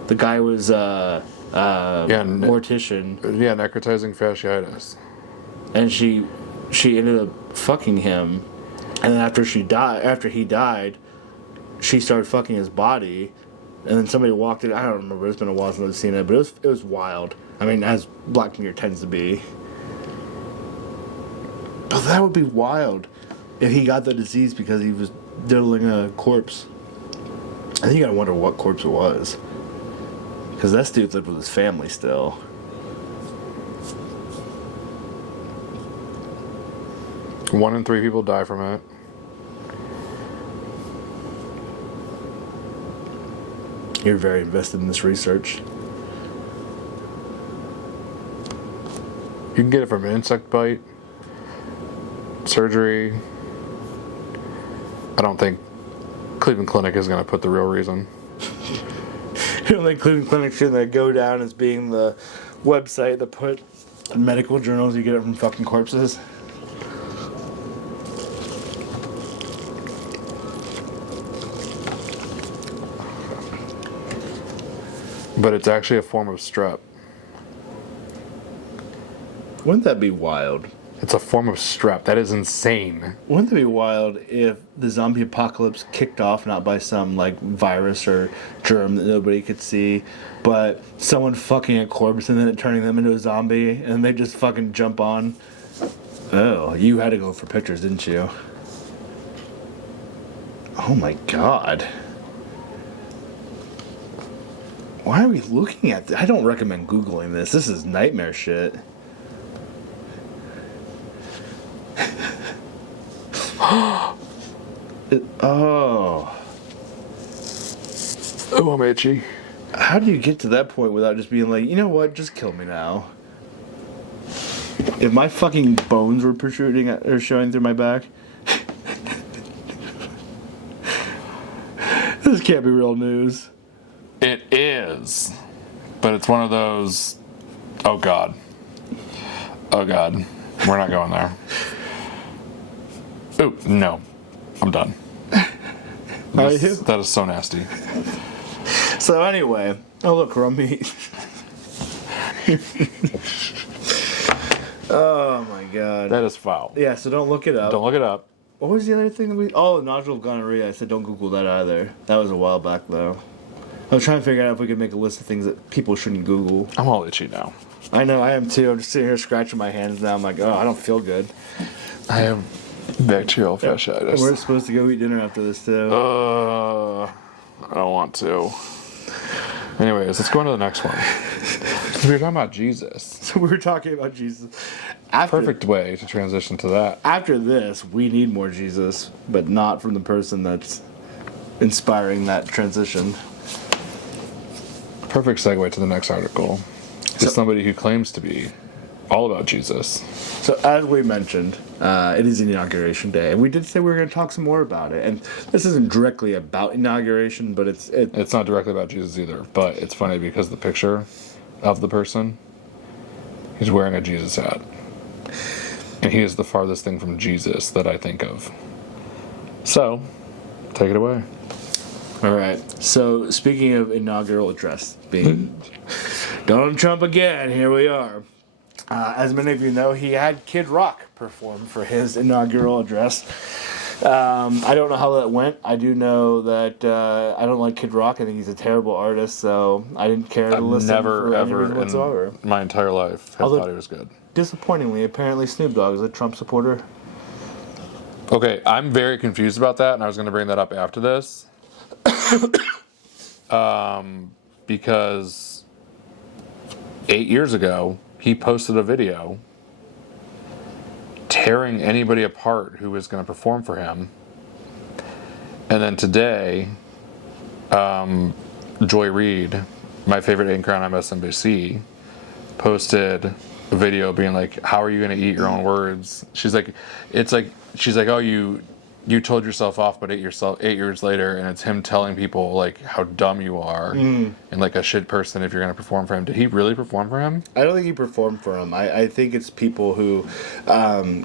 The guy was mortician, Yeah, necrotizing fasciitis. and she ended up fucking him, and then after he died, she started fucking his body, and then somebody walked in. I don't remember. It's been a while since I've seen it, but it was wild. I mean, as Black Mirror tends to be. But that would be wild if he got the disease because he was diddling a corpse. I think you gotta wonder what corpse it was, because that dude lived with his family still. One in 3 people die from it. You're very invested in this research. You can get it from an insect bite, surgery. I don't think Cleveland Clinic is going to put the real reason. You don't think Cleveland Clinic should go down as being the website that put medical journals you get it from fucking corpses? But it's actually a form of strep. Wouldn't that be wild? It's a form of strep. That is insane. Wouldn't that be wild if the zombie apocalypse kicked off not by some like virus or germ that nobody could see, but someone fucking a corpse and then it turning them into a zombie and they just fucking jump on? Oh, you had to go for pictures, didn't you? Oh my god. Why are we looking at this? I don't recommend Googling this. This is nightmare shit. Oh. Oh, I'm itchy. How do you get to that point without just being like, you know what, just kill me now? If my fucking bones were protruding or showing through my back, this can't be real news. It is. But it's one of those, oh God. Oh God. We're not going there. Oh, no. I'm done. Are you? That is so nasty. So anyway, oh look, raw meat. Oh my god. That is foul. Yeah, so don't look it up. Don't look it up. What was the other thing that we... Oh, nodule of gonorrhea. I said don't Google that either. That was a while back, though. I was trying to figure out if we could make a list of things that people shouldn't Google. I'm all itchy now. I know, I am too. I'm just sitting here scratching my hands now. I'm like, oh, I don't feel good. I have bacterial fasciitis. We're supposed to go eat dinner after this, too. I don't want to. Anyways, let's go on to the next one. We were talking about Jesus. So we were talking about Jesus. After, Perfect way to transition to that. After this, we need more Jesus, but not from the person that's inspiring that transition. Perfect segue to the next article. Is somebody who claims to be all about Jesus. So as we mentioned, it is Inauguration Day, and we did say we were going to talk some more about it. And this isn't directly about inauguration, but It's not directly about Jesus either, but it's funny because the picture of the person, he's wearing a Jesus hat. And he is the farthest thing from Jesus that I think of. So, take it away. All right. So, speaking of inaugural address being Donald Trump again, here we are. As many of you know, he had Kid Rock perform for his inaugural address. I don't know how that went. I do know that I don't like Kid Rock. I think he's a terrible artist, so I didn't care to listen Never, for any ever reason whatsoever. in my entire life have Although- thought he was good. Disappointingly, apparently Snoop Dogg is a Trump supporter. Okay, I'm very confused about that, and I was going to bring that up after this. Because 8 years ago, he posted a video tearing anybody apart who was going to perform for him. And then today, Joy Reid, my favorite anchor on MSNBC, posted a video being like, how are you going to eat your own words? She's like, oh, you told yourself off, but 8 years later, and it's him telling people like how dumb you are and like a shit person if you're going to perform for him. Did he really perform for him? I don't think he performed for him. I think it's people who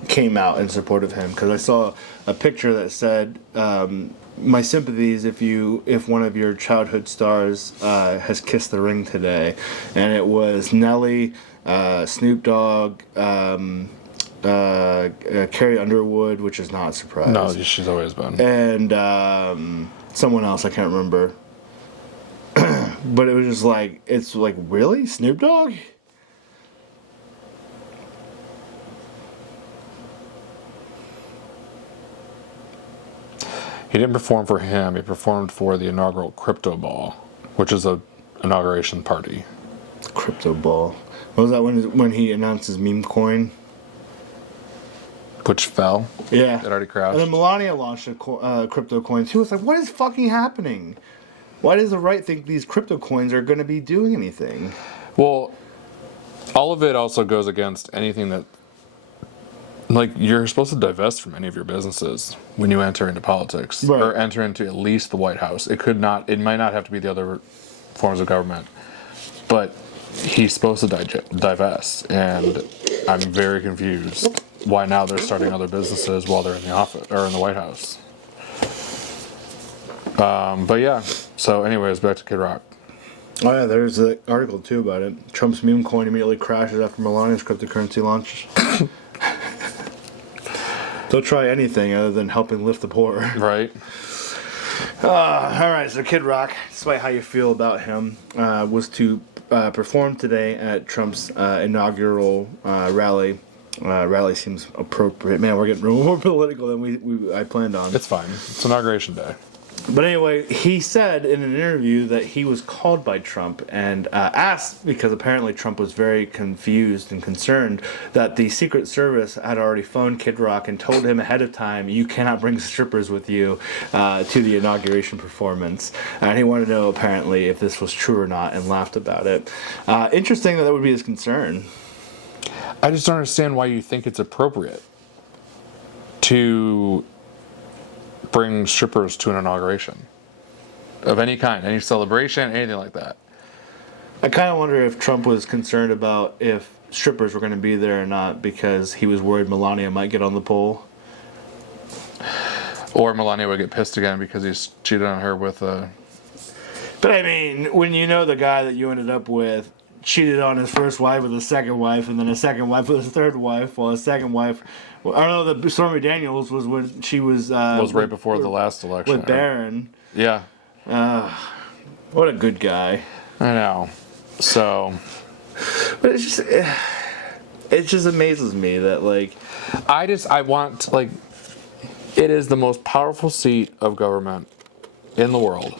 came out in support of him, because I saw a picture that said, my sympathies if one of your childhood stars has kissed the ring today. And it was Nelly, Snoop Dogg, Carrie Underwood, which is not a surprise. No, she's always been. And someone else, I can't remember. But it was just like, it's like, really? Snoop Dogg? He didn't perform for him. He performed for the inaugural Crypto Ball, which is a inauguration party. Crypto Ball. What was that when he announced his meme coin? Which fell. Yeah. It already crashed. And then Melania launched a crypto coin. She was like, what is fucking happening? Why does the right think these crypto coins are going to be doing anything? Well, all of it also goes against anything that, like, you're supposed to divest from any of your businesses when you enter into politics, Right. or enter into at least the White House. It might not have to be the other forms of government, but he's supposed to divest, and I'm very confused why now they're starting other businesses while they're in the office or in the White House. But yeah. So, anyways, back to Kid Rock. Oh yeah, there's an article too about it. Trump's meme coin immediately crashes after Melania's cryptocurrency launch. They'll try anything other than helping lift the poor. Right. All right, so Kid Rock, despite how you feel about him, was to perform today at Trump's inaugural rally. Rally seems appropriate. Man, we're getting more political than I planned on. It's fine. It's Inauguration Day. But anyway, he said in an interview that he was called by Trump and asked, because apparently Trump was very confused and concerned, that the Secret Service had already phoned Kid Rock and told him ahead of time, you cannot bring strippers with you to the inauguration performance. And he wanted to know, apparently, if this was true or not, and laughed about it. Interesting that would be his concern. I just don't understand why you think it's appropriate to bring strippers to an inauguration of any kind, any celebration, anything like that. I kind of wonder if Trump was concerned about if strippers were going to be there or not, because he was worried Melania might get on the poll. Or Melania would get pissed again because he's cheated on her with a... But I mean, when you know the guy that you ended up with cheated on his first wife with a second wife, and then a second wife with a third wife, while a second wife... I don't know, the Stormy Daniels was when she was... was right before the last election. With Barron. Yeah. What a good guy. I know. So... But it just amazes me that, like... I want, like... It is the most powerful seat of government in the world.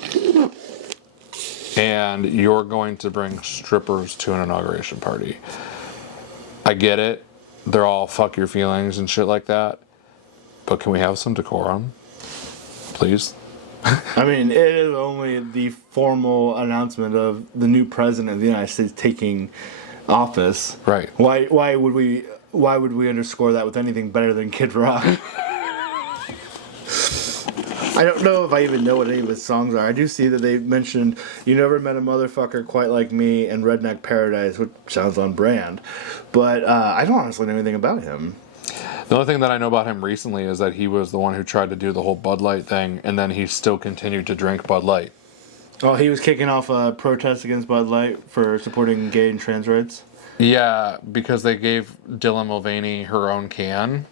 And you're going to bring strippers to an inauguration party. I get it. They're all fuck your feelings and shit like that. But can we have some decorum? Please? I mean, it is only the formal announcement of the new president of the United States taking office. Right. Why would we underscore that with anything better than Kid Rock? I don't know if I even know what any of his songs are. I do see that they mentioned "You Never Met a Motherfucker Quite Like Me" and "Redneck Paradise," which sounds on brand. But I don't honestly know anything about him. The only thing that I know about him recently is that he was the one who tried to do the whole Bud Light thing, and then he still continued to drink Bud Light. Oh, he was kicking off a protest against Bud Light for supporting gay and trans rights. Yeah, because they gave Dylan Mulvaney her own can,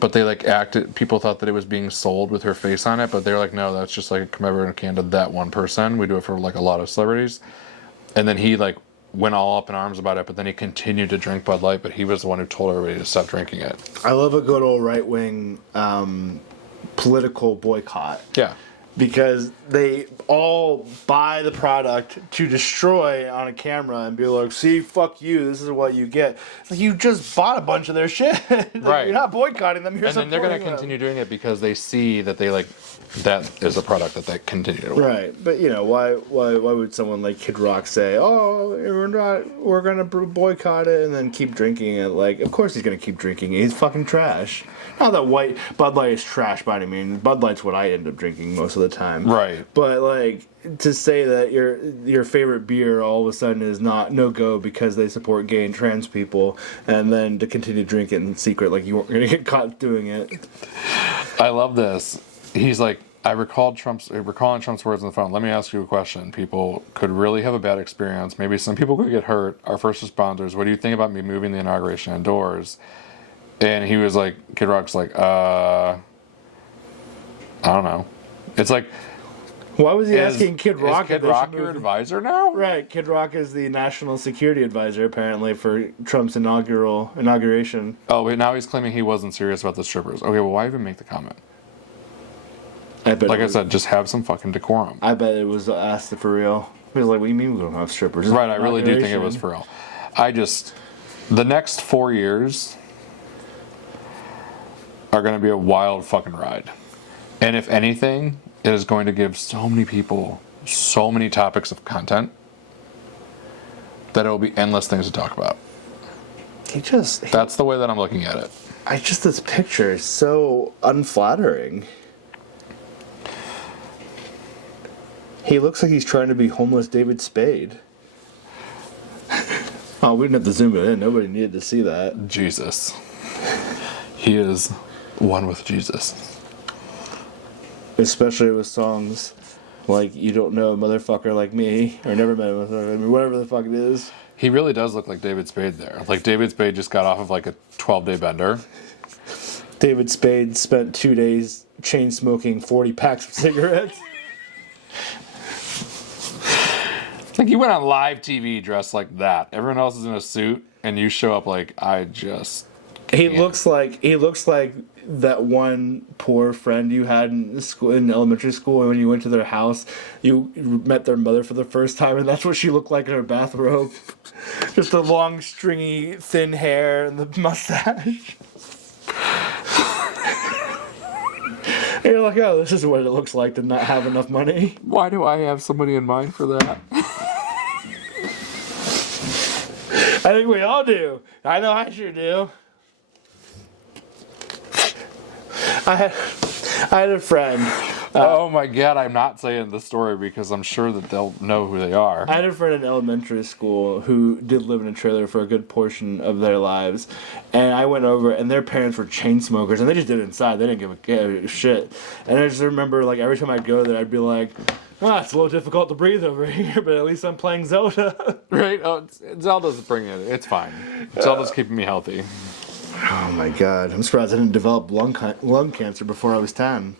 but they like acted. People thought that it was being sold with her face on it, but they're like, no, that's just like a commemorative can to that one person. We do it for like a lot of celebrities. And then he like went all up in arms about it, but then he continued to drink Bud Light. But he was the one who told everybody to stop drinking it. I love a good old right wing political boycott. Yeah. Because they all buy the product to destroy on a camera and be like, see, fuck you, this is what you get. It's like, you just bought a bunch of their shit. Like, Right. You're not boycotting them, you're And then they're going to continue doing it because they see that they like that is a product that they continue to wear. Right, but you know, why would someone like Kid Rock say, "Oh, we're gonna boycott it," and then keep drinking it? Like, of course he's gonna keep drinking it. He's fucking trash. Not that white Bud Light is trash by any means. Bud Light's what I end up drinking most of the time. Right. But like to say that your favorite beer all of a sudden is no go because they support gay and trans people, and then to continue drinking in secret, like you weren't gonna get caught doing it. I love this. He's like, recalling Trump's words on the phone. Let me ask you a question. People could really have a bad experience. Maybe some people could get hurt. Our first responders, what do you think about me moving the inauguration indoors? And he was like, Kid Rock's like, I don't know. It's like, Why was he asking Kid Rock? Is Kid Rock your advisor now? Right, Kid Rock is the national security advisor apparently for Trump's inauguration. Oh, wait, now he's claiming he wasn't serious about the strippers. Okay, well, why even make the comment? I bet. Like I said, just have some fucking decorum. I bet it was asked for real. He was like, "What do you mean we don't have strippers?" Right, I really do think it was for real. The next 4 years are going to be a wild fucking ride. And if anything, it is going to give so many people so many topics of content that it will be endless things to talk about. That's the way that I'm looking at it. This picture is so unflattering. He looks like he's trying to be homeless David Spade. Oh, we didn't have to zoom it in. Nobody needed to see that. Jesus. He is one with Jesus. Especially with songs like You Don't Know a Motherfucker Like Me, or Never Met a Motherfucker, I mean, whatever the fuck it is. He really does look like David Spade there. Like David Spade just got off of like a 12-day bender. David Spade spent 2 days chain smoking 40 packs of cigarettes. Like you went on live TV dressed like that. Everyone else is in a suit, and you show up like I just. He looks like that one poor friend you had in school, in elementary school, and when you went to their house, you met their mother for the first time, and that's what she looked like in her bathrobe. Just the long, stringy, thin hair and the mustache. And you're like, oh, this is what it looks like to not have enough money. Why do I have somebody in mind for that? I think we all do. I know I sure do. I had a friend. Oh my god, I'm not saying the story because I'm sure that they'll know who they are. I had a friend in elementary school who did live in a trailer for a good portion of their lives. And I went over, and their parents were chain smokers, and they just did it inside. They didn't give a shit. And I just remember, like, every time I'd go there, I'd be like, it's a little difficult to breathe over here, but at least I'm playing Zelda. Right? Oh, Zelda's bringing it. It's fine. Zelda's keeping me healthy. Oh my god, I'm surprised I didn't develop lung cancer before I was 10.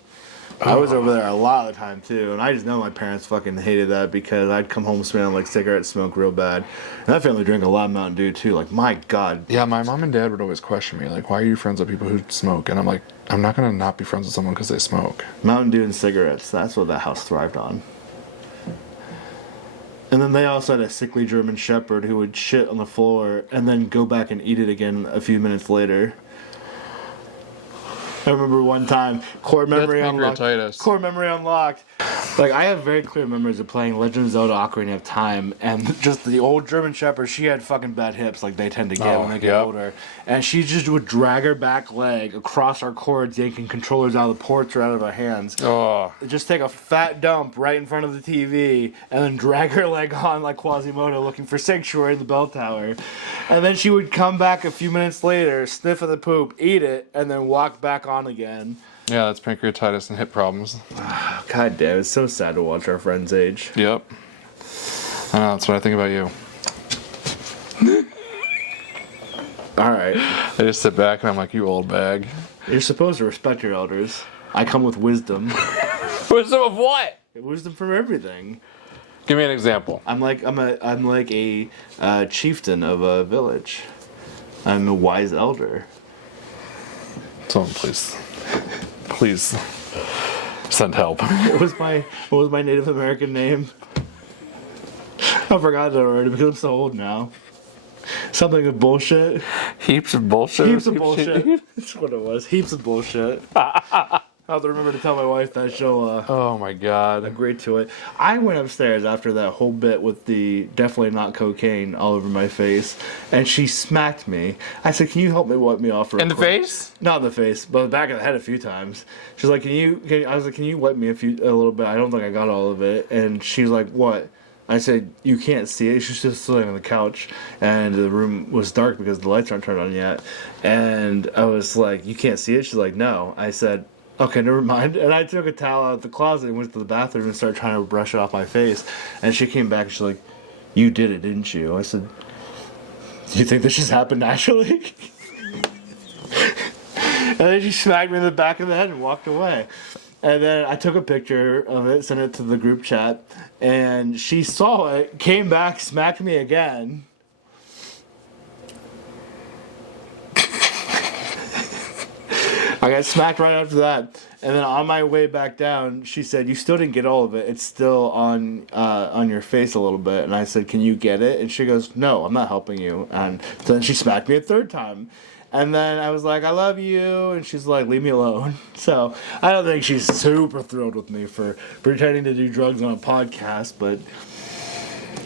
I was over there a lot of the time too, and I just know my parents fucking hated that because I'd come home smelling like cigarette smoke real bad. And that family drank a lot of Mountain Dew too, like my god. Yeah, my mom and dad would always question me, like, why are you friends with people who smoke? And I'm like, I'm not going to not be friends with someone because they smoke. Mountain Dew and cigarettes, that's what that house thrived on. And then they also had a sickly German Shepherd who would shit on the floor and then go back and eat it again a few minutes later. I remember one time, core memory unlocked. Like, I have very clear memories of playing Legend of Zelda Ocarina of Time, and just the old German Shepherd, she had fucking bad hips, like they tend to get when they get yep. older. And she just would drag her back leg across our cords, yanking controllers out of the ports or out of our hands. Oh, Just take a fat dump right in front of the TV, and then drag her leg on like Quasimodo looking for sanctuary in the bell tower. And then she would come back a few minutes later, sniff at the poop, eat it, and then walk back on again. yeah, that's pancreatitis and hip problems. God damn, it's so sad to watch our friends age. Yep. I know, that's what I think about you. Alright. I just sit back and I'm like, you old bag. You're supposed to respect your elders. I come with wisdom. Wisdom of what? Wisdom from everything. Give me an example. I'm like a chieftain of a village. I'm a wise elder. Someone please send help. What was my Native American name? I forgot it already because I'm so old now. Something of bullshit. Heaps of bullshit. Heaps of bullshit. That's what it was. Heaps of bullshit. I'll have to remember to tell my wife that she'll Oh my god. agree to it. I went upstairs after that whole bit with the definitely not cocaine all over my face, and she smacked me. I said, "Can you help me wipe me off?" In the face? Not in the face, but the back of the head a few times. She's like, I was like, "Can you wipe me a little bit? I don't think I got all of it." And she's like, "What?" I said, "You can't see it." She's just sitting on the couch, and the room was dark because the lights aren't turned on yet. And I was like, "You can't see it?" She's like, "No." I said, "Okay, never mind." And I took a towel out of the closet and went to the bathroom and started trying to brush it off my face. And she came back and she's like, "You did it, didn't you?" I said, "Do you think this just happened naturally?" And then she smacked me in the back of the head and walked away. And then I took a picture of it, sent it to the group chat, and she saw it, came back, smacked me again. I got smacked right after that. And then on my way back down, she said, "You still didn't get all of it. It's still on your face a little bit." And I said, "Can you get it?" And she goes, "No, I'm not helping you." And then she smacked me a third time. And then I was like, "I love you." And she's like, "Leave me alone." So I don't think she's super thrilled with me for pretending to do drugs on a podcast, but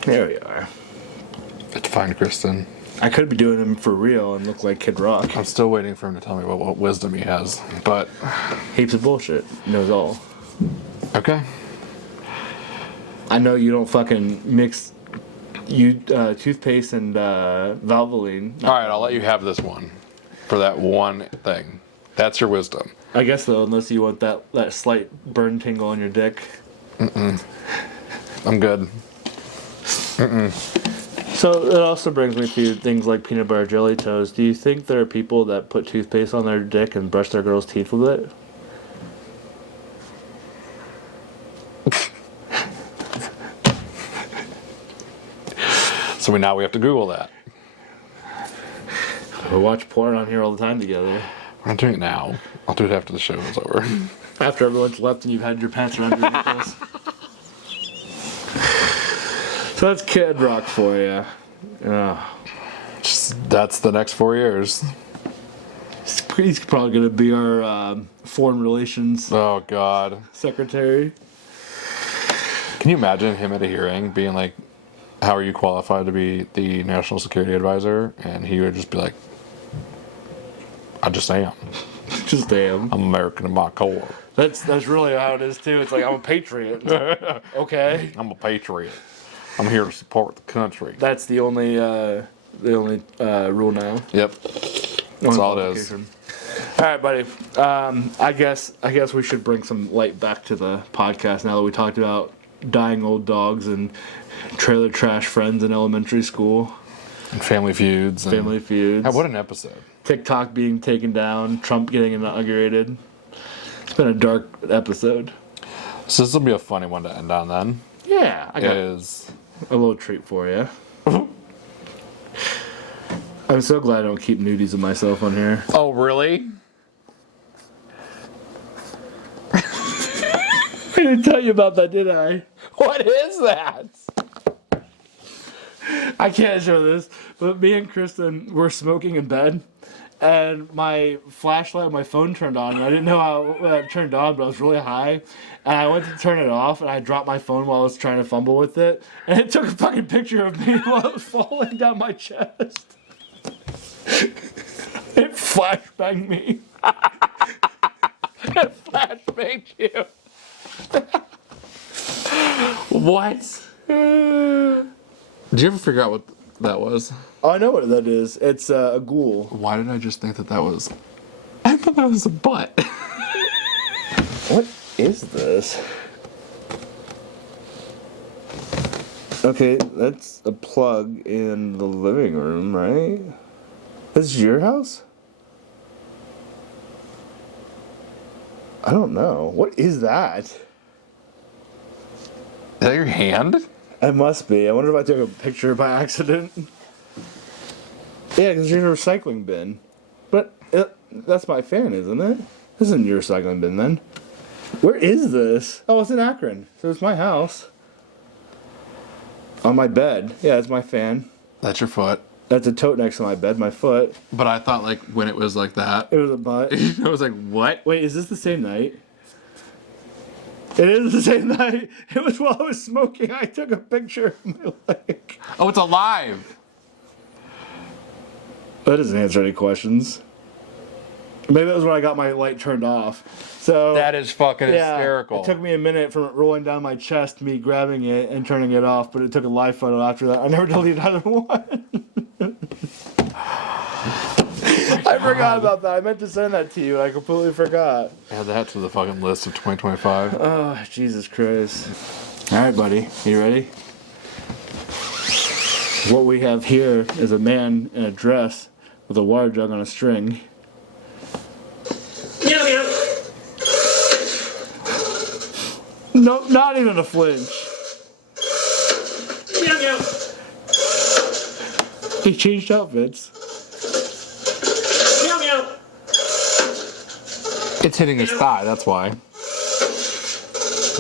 there we are. It's fine, Kristen. I could be doing them for real and look like Kid Rock. I'm still waiting for him to tell me what wisdom he has. But Heaps of bullshit. Knows all. okay. I know you don't fucking mix toothpaste and Valvoline. All right, I'll let you have this one for that one thing. That's your wisdom. I guess though, unless you want that slight burn tingle on your dick. I'm good. So it also brings me to things like peanut butter jelly toes. Do you think there are people that put toothpaste on their dick and brush their girls' teeth with it? So now we have to Google that. We watch porn on here all the time together. We're not doing it now. I'll do it after the show is over. After everyone's left and you've had your pants around your ankles. So that's Kid Rock for you. That's the next 4 years. He's probably going to be our foreign relations Oh, God. secretary. Can you imagine him at a hearing being like, how are you qualified to be the national security advisor? And he would just be like, I just am. Just damn. I'm American in my core. That's really how it is too. It's like, I'm a patriot. Okay. I'm a patriot. I'm here to support the country. That's the only rule now. Yep. That's all it is. All right, buddy. I guess we should bring some light back to the podcast now that we talked about dying old dogs and trailer trash friends in elementary school. And Family Feuds. And Family Feuds. God, what an episode. TikTok being taken down. Trump getting inaugurated. It's been a dark episode. So this will be a funny one to end on then. Yeah, I got Is a little treat for you. I'm so glad I don't keep nudies of myself on here. oh really? I didn't tell you about that, did I? What is that? I can't show this, but me and Kristen were smoking in bed, and my flashlight on my phone turned on, and I didn't know how it turned on, but I was really high, and I went to turn it off, and I dropped my phone while I was trying to fumble with it, and it took a fucking picture of me while it was falling down my chest. It flashbanged me. It flashbanged you. What? Did you ever figure out what that was? Oh, I know what that is. It's a ghoul. Why did I just think that was? I thought that was a butt. What is this? Okay, that's a plug in the living room, right? This is your house? I don't know. What is that? Is that your hand? It must be. I wonder if I took a picture by accident. Yeah, because you're in a recycling bin. But that's my fan, isn't it? This isn't your recycling bin then. Where is this? Oh, it's in Akron. So it's my house. On my bed. Yeah, it's my fan. That's your foot. That's a tote next to my bed, my foot. But I thought like when it was like that, It was a butt. I was like, what? Wait, is this the same night? It is the same night. It was while I was smoking. I took a picture of my leg. Oh, it's alive. That doesn't answer any questions. Maybe that was when I got my light turned off. So That is fucking yeah, hysterical. it took me a minute from it rolling down my chest, me grabbing it and turning it off, but it took a live photo after that. I never deleted either one. I forgot about that. I meant to send that to you. I completely forgot. Add that to the fucking list of 2025. Oh, Jesus Christ. All right, buddy. You ready? What we have here is a man in a dress with a water jug on a string. Meow meow. No, not even a flinch. Meow meow. He changed outfits. Meow meow. It's hitting his thigh, that's why.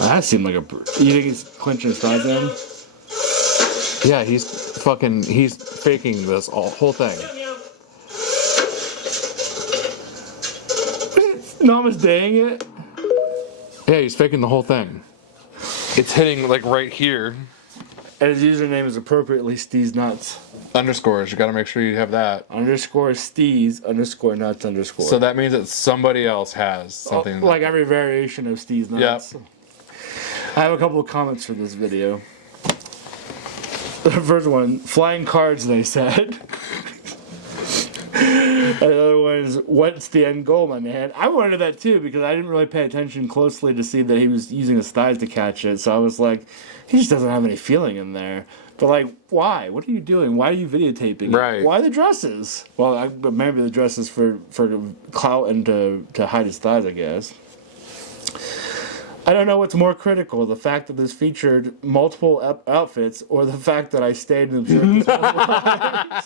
That seemed like a... You think he's clenching his thighs in? Yeah, he's faking this whole thing. Meow meow. Namasteing it? Yeah, he's faking the whole thing. It's hitting like right here. And his username is appropriately Steez Nuts. Underscores, you gotta make sure you have that. _ Steez _ Nuts _ So that means that somebody else has something. like every variation of Steez Nuts. Yep. I have a couple of comments for this video. The first one, flying cards, they said. Another one is, what's the end goal, my man? I wondered that too, because I didn't really pay attention closely to see that he was using his thighs to catch it. So I was like, he just doesn't have any feeling in there. But like, why? What are you doing? Why are you videotaping? Right. Why the dresses? Well, but maybe the dresses for clout and to hide his thighs, I guess. I don't know what's more critical, the fact that this featured multiple outfits or the fact that I stayed in the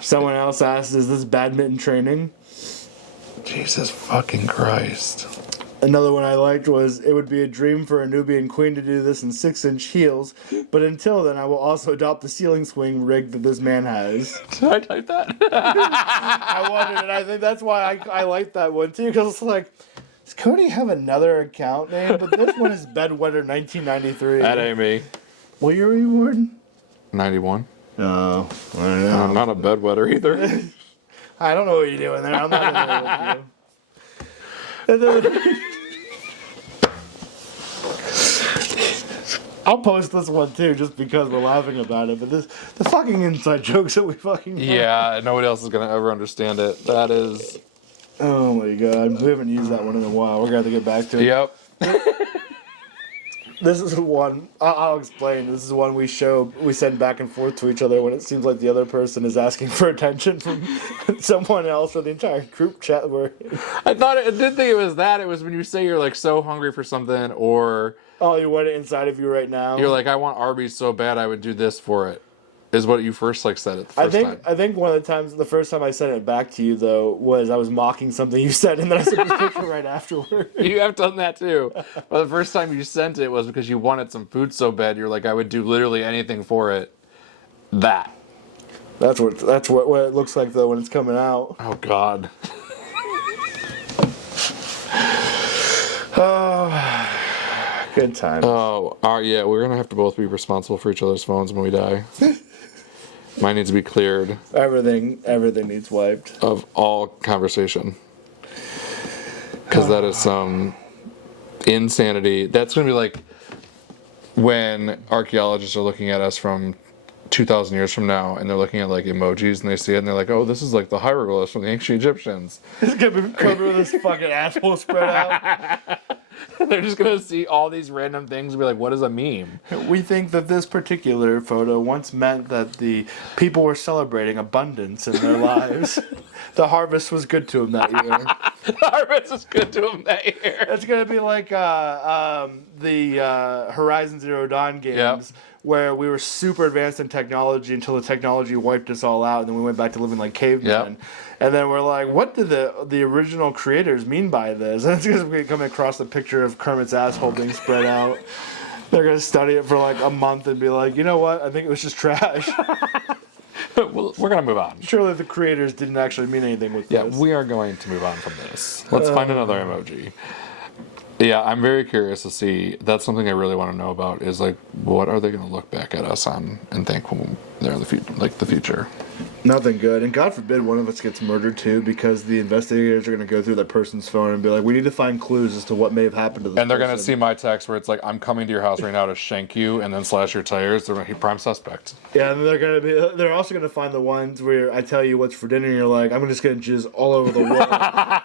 someone else asked, is this badminton training? Jesus fucking Christ. Another one I liked was, it would be a dream for a Nubian queen to do this in 6-inch heels, but until then I will also adopt the ceiling swing rig that this man has. Did I type that? I wondered, and I think that's why I liked that one too, because it's like, does Cody have another account name? But this one is Bedwetter 1993. That ain't me. What year were you born? 91. Oh, I don't know. I'm not a bedwetter either. I don't know what you're doing there. I'm not in there with you. I'll post this one too, just because we're laughing about it. But the fucking inside jokes that we fucking Yeah, nobody else is gonna ever understand it. That is. Oh my god, we haven't used that one in a while. We're gonna have to get back to it. Yep. This is one. I'll explain. This is one we send back and forth to each other when it seems like the other person is asking for attention from someone else, or the entire group chat. Where I didn't think it was that. It was when you say you're like so hungry for something, or oh, you want it inside of you right now. you're like, I want Arby's so bad I would do this for it. Is what you first like said it the first time. I think one of the times, the first time I sent it back to you though, was I was mocking something you said, and then I sent this picture right afterward. You have done that too. But the first time you sent it was because you wanted some food so bad. You're like, I would do literally anything for it. That. That's what it looks like though when it's coming out. Oh God. Oh, good time. Oh, yeah. We're gonna have to both be responsible for each other's phones when we die. Mine needs to be cleared Everything needs wiped. of all conversation. Because that is some insanity. That's gonna be like when archaeologists are looking at us from 2,000 years from now, and they're looking at like emojis, and they see it, and they're like, "Oh, this is like the hieroglyphs from the ancient Egyptians." It's gonna be covered with this fucking asshole spread out. They're just gonna see all these random things and be like, "What is a meme?" We think that this particular photo once meant that the people were celebrating abundance in their lives. The harvest was good to them that year. Harvest is good to them that year. It's gonna be like the Horizon Zero Dawn games, Yep. where we were super advanced in technology until the technology wiped us all out, and then we went back to living like cavemen. Yep. And then we're like, what did the original creators mean by this? And it's gonna be coming across the picture of Kermit's asshole being spread out. They're gonna study it for like a month and be like, you know what? I think it was just trash. Well, we're gonna move on. Surely the creators didn't actually mean anything with Yeah, this. we are going to move on from this. Let's find another emoji. Yeah, I'm very curious to see. That's something I really want to know about. Is like, what are they going to look back at us on and think when they're in the future, like the future? Nothing good. And God forbid one of us gets murdered too, because the investigators are going to go through that person's phone and be like, we need to find clues as to what may have happened to this And they're going to person. see my text where it's like, I'm coming to your house right now to shank you and then slash your tires. They're like, prime suspect. Yeah, and they're also going to find the ones where I tell you what's for dinner and you're like, I'm just going to jizz all over the wall.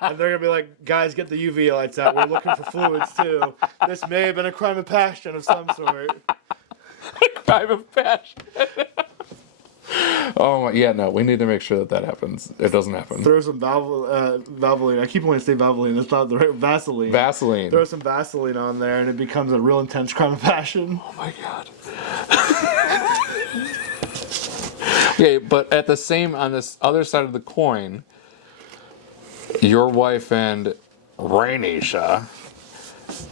And they're going to be like, guys, get the UV lights out. We're looking for fluids too. This may have been a crime of passion of some sort. Crime of passion. Oh my, yeah, no, we need to make sure that happens. It doesn't happen. Throw some Valvoline. I keep wanting to say Valvoline. That's not the right Vaseline. Vaseline. Throw some Vaseline on there and it becomes a real intense crime of passion. Oh my god. Okay, but at the same, on this other side of the coin, your wife and Rainisha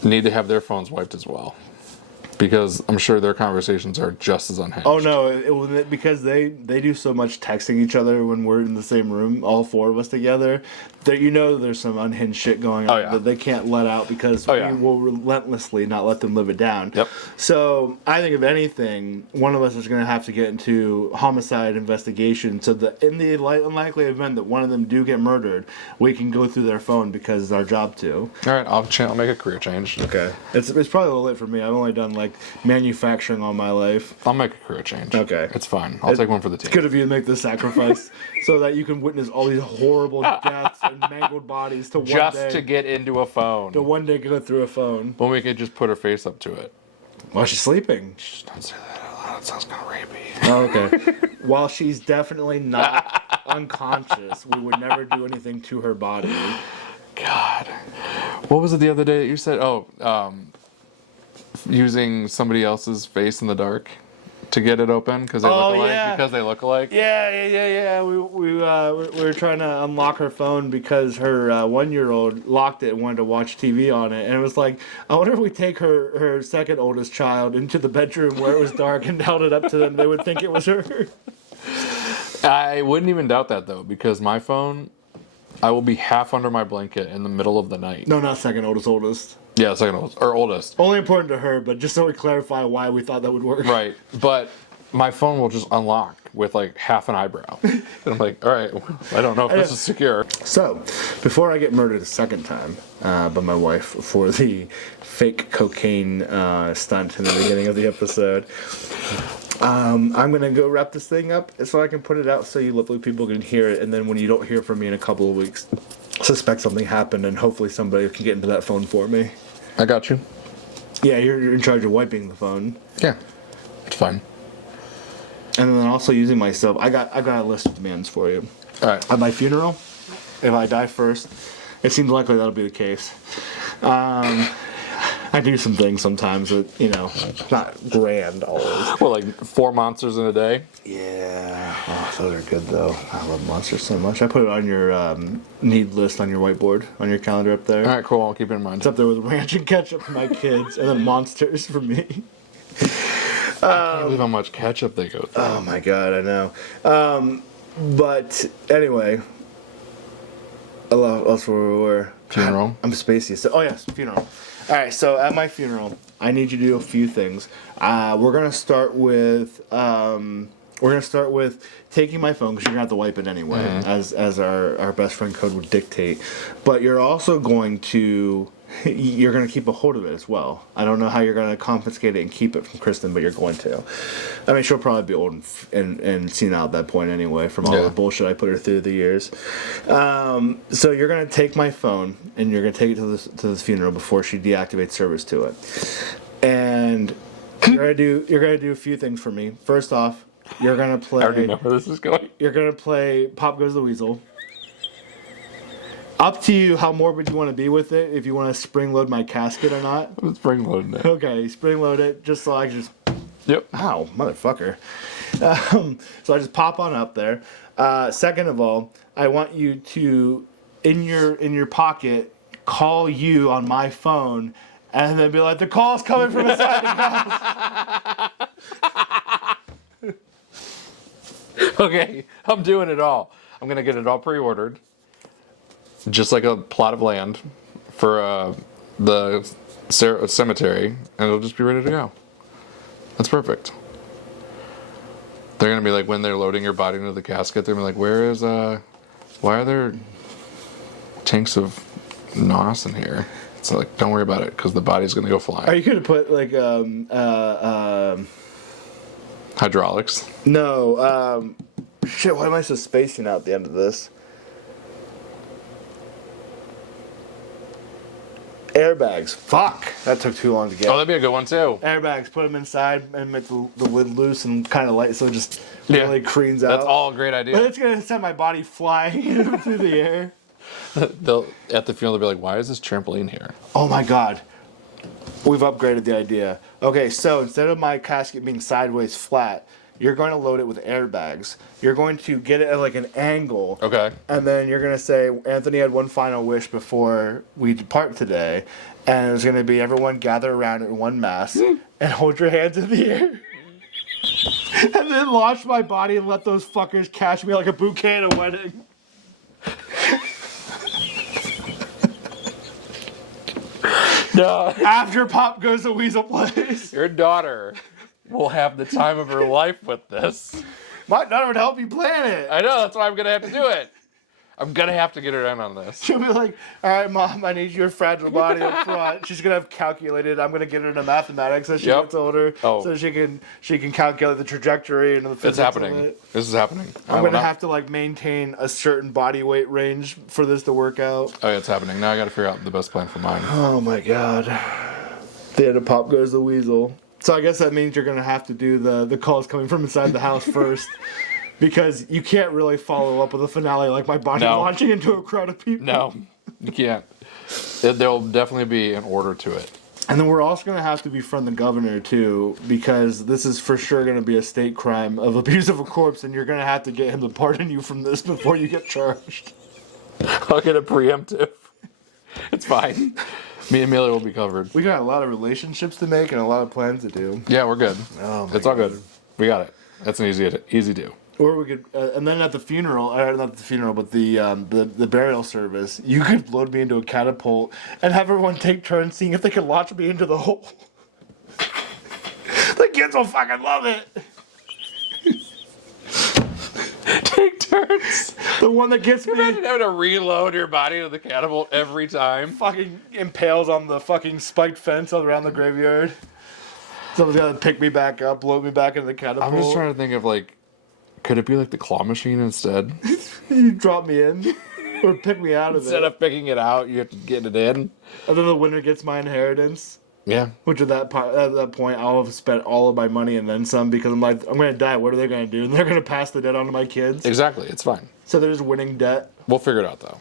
need to have their phones wiped as well. Because I'm sure their conversations are just as unhinged. Oh no! Because they do so much texting each other when we're in the same room, all four of us together. That there's some unhinged shit going on Oh, yeah. that they can't let out because Oh, yeah. we will relentlessly not let them live it down. Yep. So I think if anything, one of us is going to have to get into homicide investigation, so that in the unlikely event that one of them do get murdered, we can go through their phone because it's our job to. All right, I'll make a career change. Okay. It's probably a little late for me. I've only done like manufacturing all my life. I'll make a career change. Okay. It's fine. I'll take one for the team. It's good of you to make this sacrifice so that you can witness all these horrible deaths and mangled bodies to Just to get into a phone. one day go through a phone When we could just put her face up to it. while she's sleeping. Just don't say that out loud. It sounds kind of rapey. Oh, okay. While she's definitely not unconscious, we would never do anything to her body. God. What was it the other day that you said? Using somebody else's face in the dark to get it open because they look alike? yeah. Because they look alike? Yeah. We were trying to unlock her phone because her 1-year-old locked it and wanted to watch TV on it. And it was like, I wonder if we take her second oldest child into the bedroom where it was dark and held it up to them, they would think it was her. I wouldn't even doubt that, though, because my phone, I will be half under my blanket in the middle of the night. No, not second oldest. Yeah, second oldest. Or oldest. Only important to her, but just so we clarify why we thought that would work. Right. But my phone will just unlock with like half an eyebrow. And I'm like, all right, I don't know if this is secure. So, before I get murdered a second time by my wife for the fake cocaine stunt in the beginning of the episode, I'm going to go wrap this thing up so I can put it out so you lovely people can hear it. And then when you don't hear from me in a couple of weeks, suspect something happened and hopefully somebody can get into that phone for me. I got you. Yeah, you're in charge of wiping the phone. Yeah, it's fine. And then also using myself, I got a list of demands for you. All right. At my funeral, if I die first, it seems likely that'll be the case. I do some things sometimes that, not grand always. Well, like 4 monsters in a day. Yeah. Oh, those are good, though. I love monsters so much. I put it on your need list on your whiteboard, on your calendar up there. All right, cool. I'll keep it in mind. It's up there with ranch and ketchup for my kids, and then monsters for me. I can't believe how much ketchup they go through. Oh my god, I know. But anyway, that's where we were. Funeral. I'm spacey. So, oh yes, funeral. All right, so at my funeral, I need you to do a few things. We're gonna start with taking my phone because you're gonna have to wipe it anyway, as our best friend code would dictate. But you're also going to keep a hold of it as well. I don't know how you're gonna confiscate it and keep it from Kristen, but you're going to. I mean, she'll probably be old and senile at that point anyway from all the bullshit I put her through the years. So you're gonna take my phone and you're gonna take it to the funeral before she deactivates service to it, and you're gonna do a few things for me. First off, you're gonna play. I already know where this is going. You're gonna play Pop Goes the Weasel. Up to you how morbid you want to be with it, if you want to spring load my casket or not. I'm spring loading it. Okay, spring load it, just so I can just... Yep. Ow, motherfucker. So I just pop on up there. Second of all, I want you to, in your pocket, call you on my phone, and then be like, the call's coming from inside the house. Okay, I'm doing it all. I'm gonna get it all pre-ordered, just like a plot of land for the cemetery, and it'll just be ready to go. That's perfect. They're gonna be like, when they're loading your body into the casket, they're gonna be like, why are there tanks of NOS in here? It's like, don't worry about it, because the body's gonna go flying. Are you gonna put like Hydraulics. no, shit, why am I so spacing out at the end of this? Airbags. Fuck. That took too long to get. Oh, that'd be a good one too. Airbags. Put them inside and make the lid loose and kind of light so it just really creams out. That's all a great But idea. it's going to send my body flying through the air. At the funeral, they'll be like, why is this trampoline here? Oh my god. We've upgraded the idea. Okay, so instead of my casket being sideways flat, you're going to load it with airbags. You're going to get it at like an angle. Okay. And then you're going to say, Anthony had one final wish before we depart today. And it's going to be everyone gather around in one mass and hold your hands in the air. And then launch my body and let those fuckers catch me like a bouquet at a wedding. No. After Pop Goes the Weasel plays. Your daughter will have the time of her life with this. My daughter would help me plan it. I know, that's why I'm going to have to do it. I'm going to have to get her in on this. She'll be like, all right, Mom, I need your fragile body up front. She's going to have calculated. I'm going to get her into mathematics as she gets older so she can calculate the trajectory and the physics. It's happening. Of it. This is happening. I'm going to have to like maintain a certain body weight range for this to work out. Oh, yeah, it's happening. Now I got to figure out the best plan for mine. Oh, my God. The end of Pop Goes the Weasel. So I guess that means you're going to have to do the calls coming from inside the house first. Because you can't really follow up with a finale like my body launching into a crowd of people. No, you can't. There'll definitely be an order to it. And then we're also going to have to befriend the governor, too, because this is for sure going to be a state crime of abuse of a corpse, and you're going to have to get him to pardon you from this before you get charged. I'll get a preemptive. It's fine. Me and Amelia will be covered. We got a lot of relationships to make and a lot of plans to do. Yeah, we're good. Oh, it's all good. We got it. That's an easy do. Or we could, and then at the funeral, not the funeral, but the burial service, you could load me into a catapult and have everyone take turns seeing if they can launch me into the hole. The kids will fucking love it. Take turns. The one that gets me Imagine having to reload your body to the catapult every time. fucking impales on the fucking spiked fence around the graveyard. Someone's got to pick me back up, blow me back into the catapult. I'm just trying to think of like, could it be like the claw machine instead? You drop me in, or pick me out of Instead it. of picking it out, you have to get it in. And then the winner gets my inheritance. Yeah. Which at that point, I'll have spent all of my money and then some because I'm like, I'm going to die. What are they going to do? And they're going to pass the debt on to my kids. Exactly. It's fine. So there's winning debt. We'll figure it out though.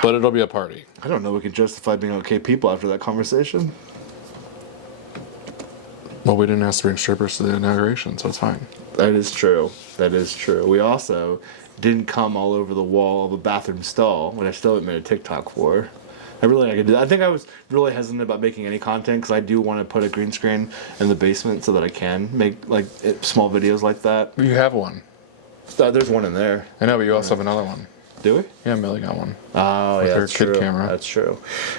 But it'll be a party. I don't know. We can justify being okay people after that conversation. Well, we didn't ask to bring strippers to the inauguration, so it's fine. That is true. That is true. We also didn't come all over the wall of a bathroom stall, which I still haven't made a TikTok for. I could do that. I think I was really hesitant about making any content because I do want to put a green screen in the basement so that I can make like small videos like that. You have one. There's one in there. I know, but you also have another one. Do we? Yeah, Millie got one. Oh, With yeah, her that's kid true. camera. That's true.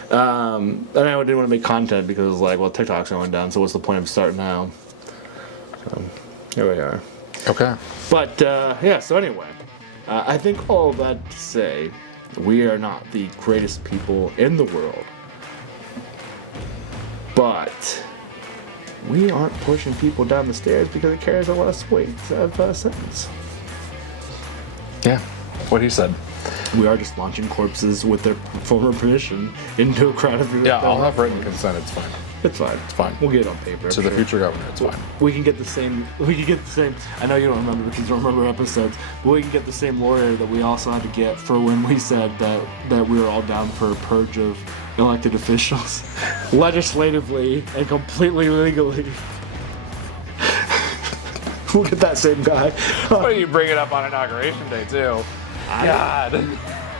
And I didn't want to make content because it was like, well, TikTok's going down, so what's the point of starting now? So here we are. Okay. But yeah, so anyway, I think all that to say, we are not the greatest people in the world, but we aren't pushing people down the stairs because it carries a less weight of sentence. Yeah. What he said. We are just launching corpses with their former permission into a crowd of people. Yeah, I'll have written consent. It's fine. It's fine. It's fine. We'll get it on paper. To the future governor, it's fine. We can get the same. We can get the same. I know you don't remember because you don't remember episodes, but we can get the same lawyer that we also had to get for when we said that we were all down for a purge of elected officials, legislatively and completely legally. We'll get that same guy. Why do you bring it up on Inauguration Day, too? God.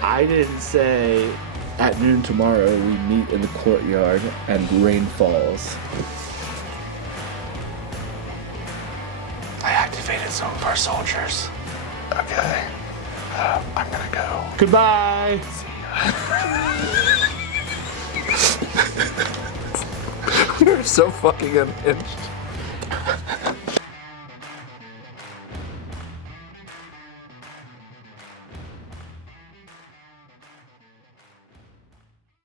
I didn't say at noon tomorrow we meet in the courtyard and rain falls. I activated some of our soldiers. Okay. I'm gonna go. Goodbye. You're so fucking unhinged.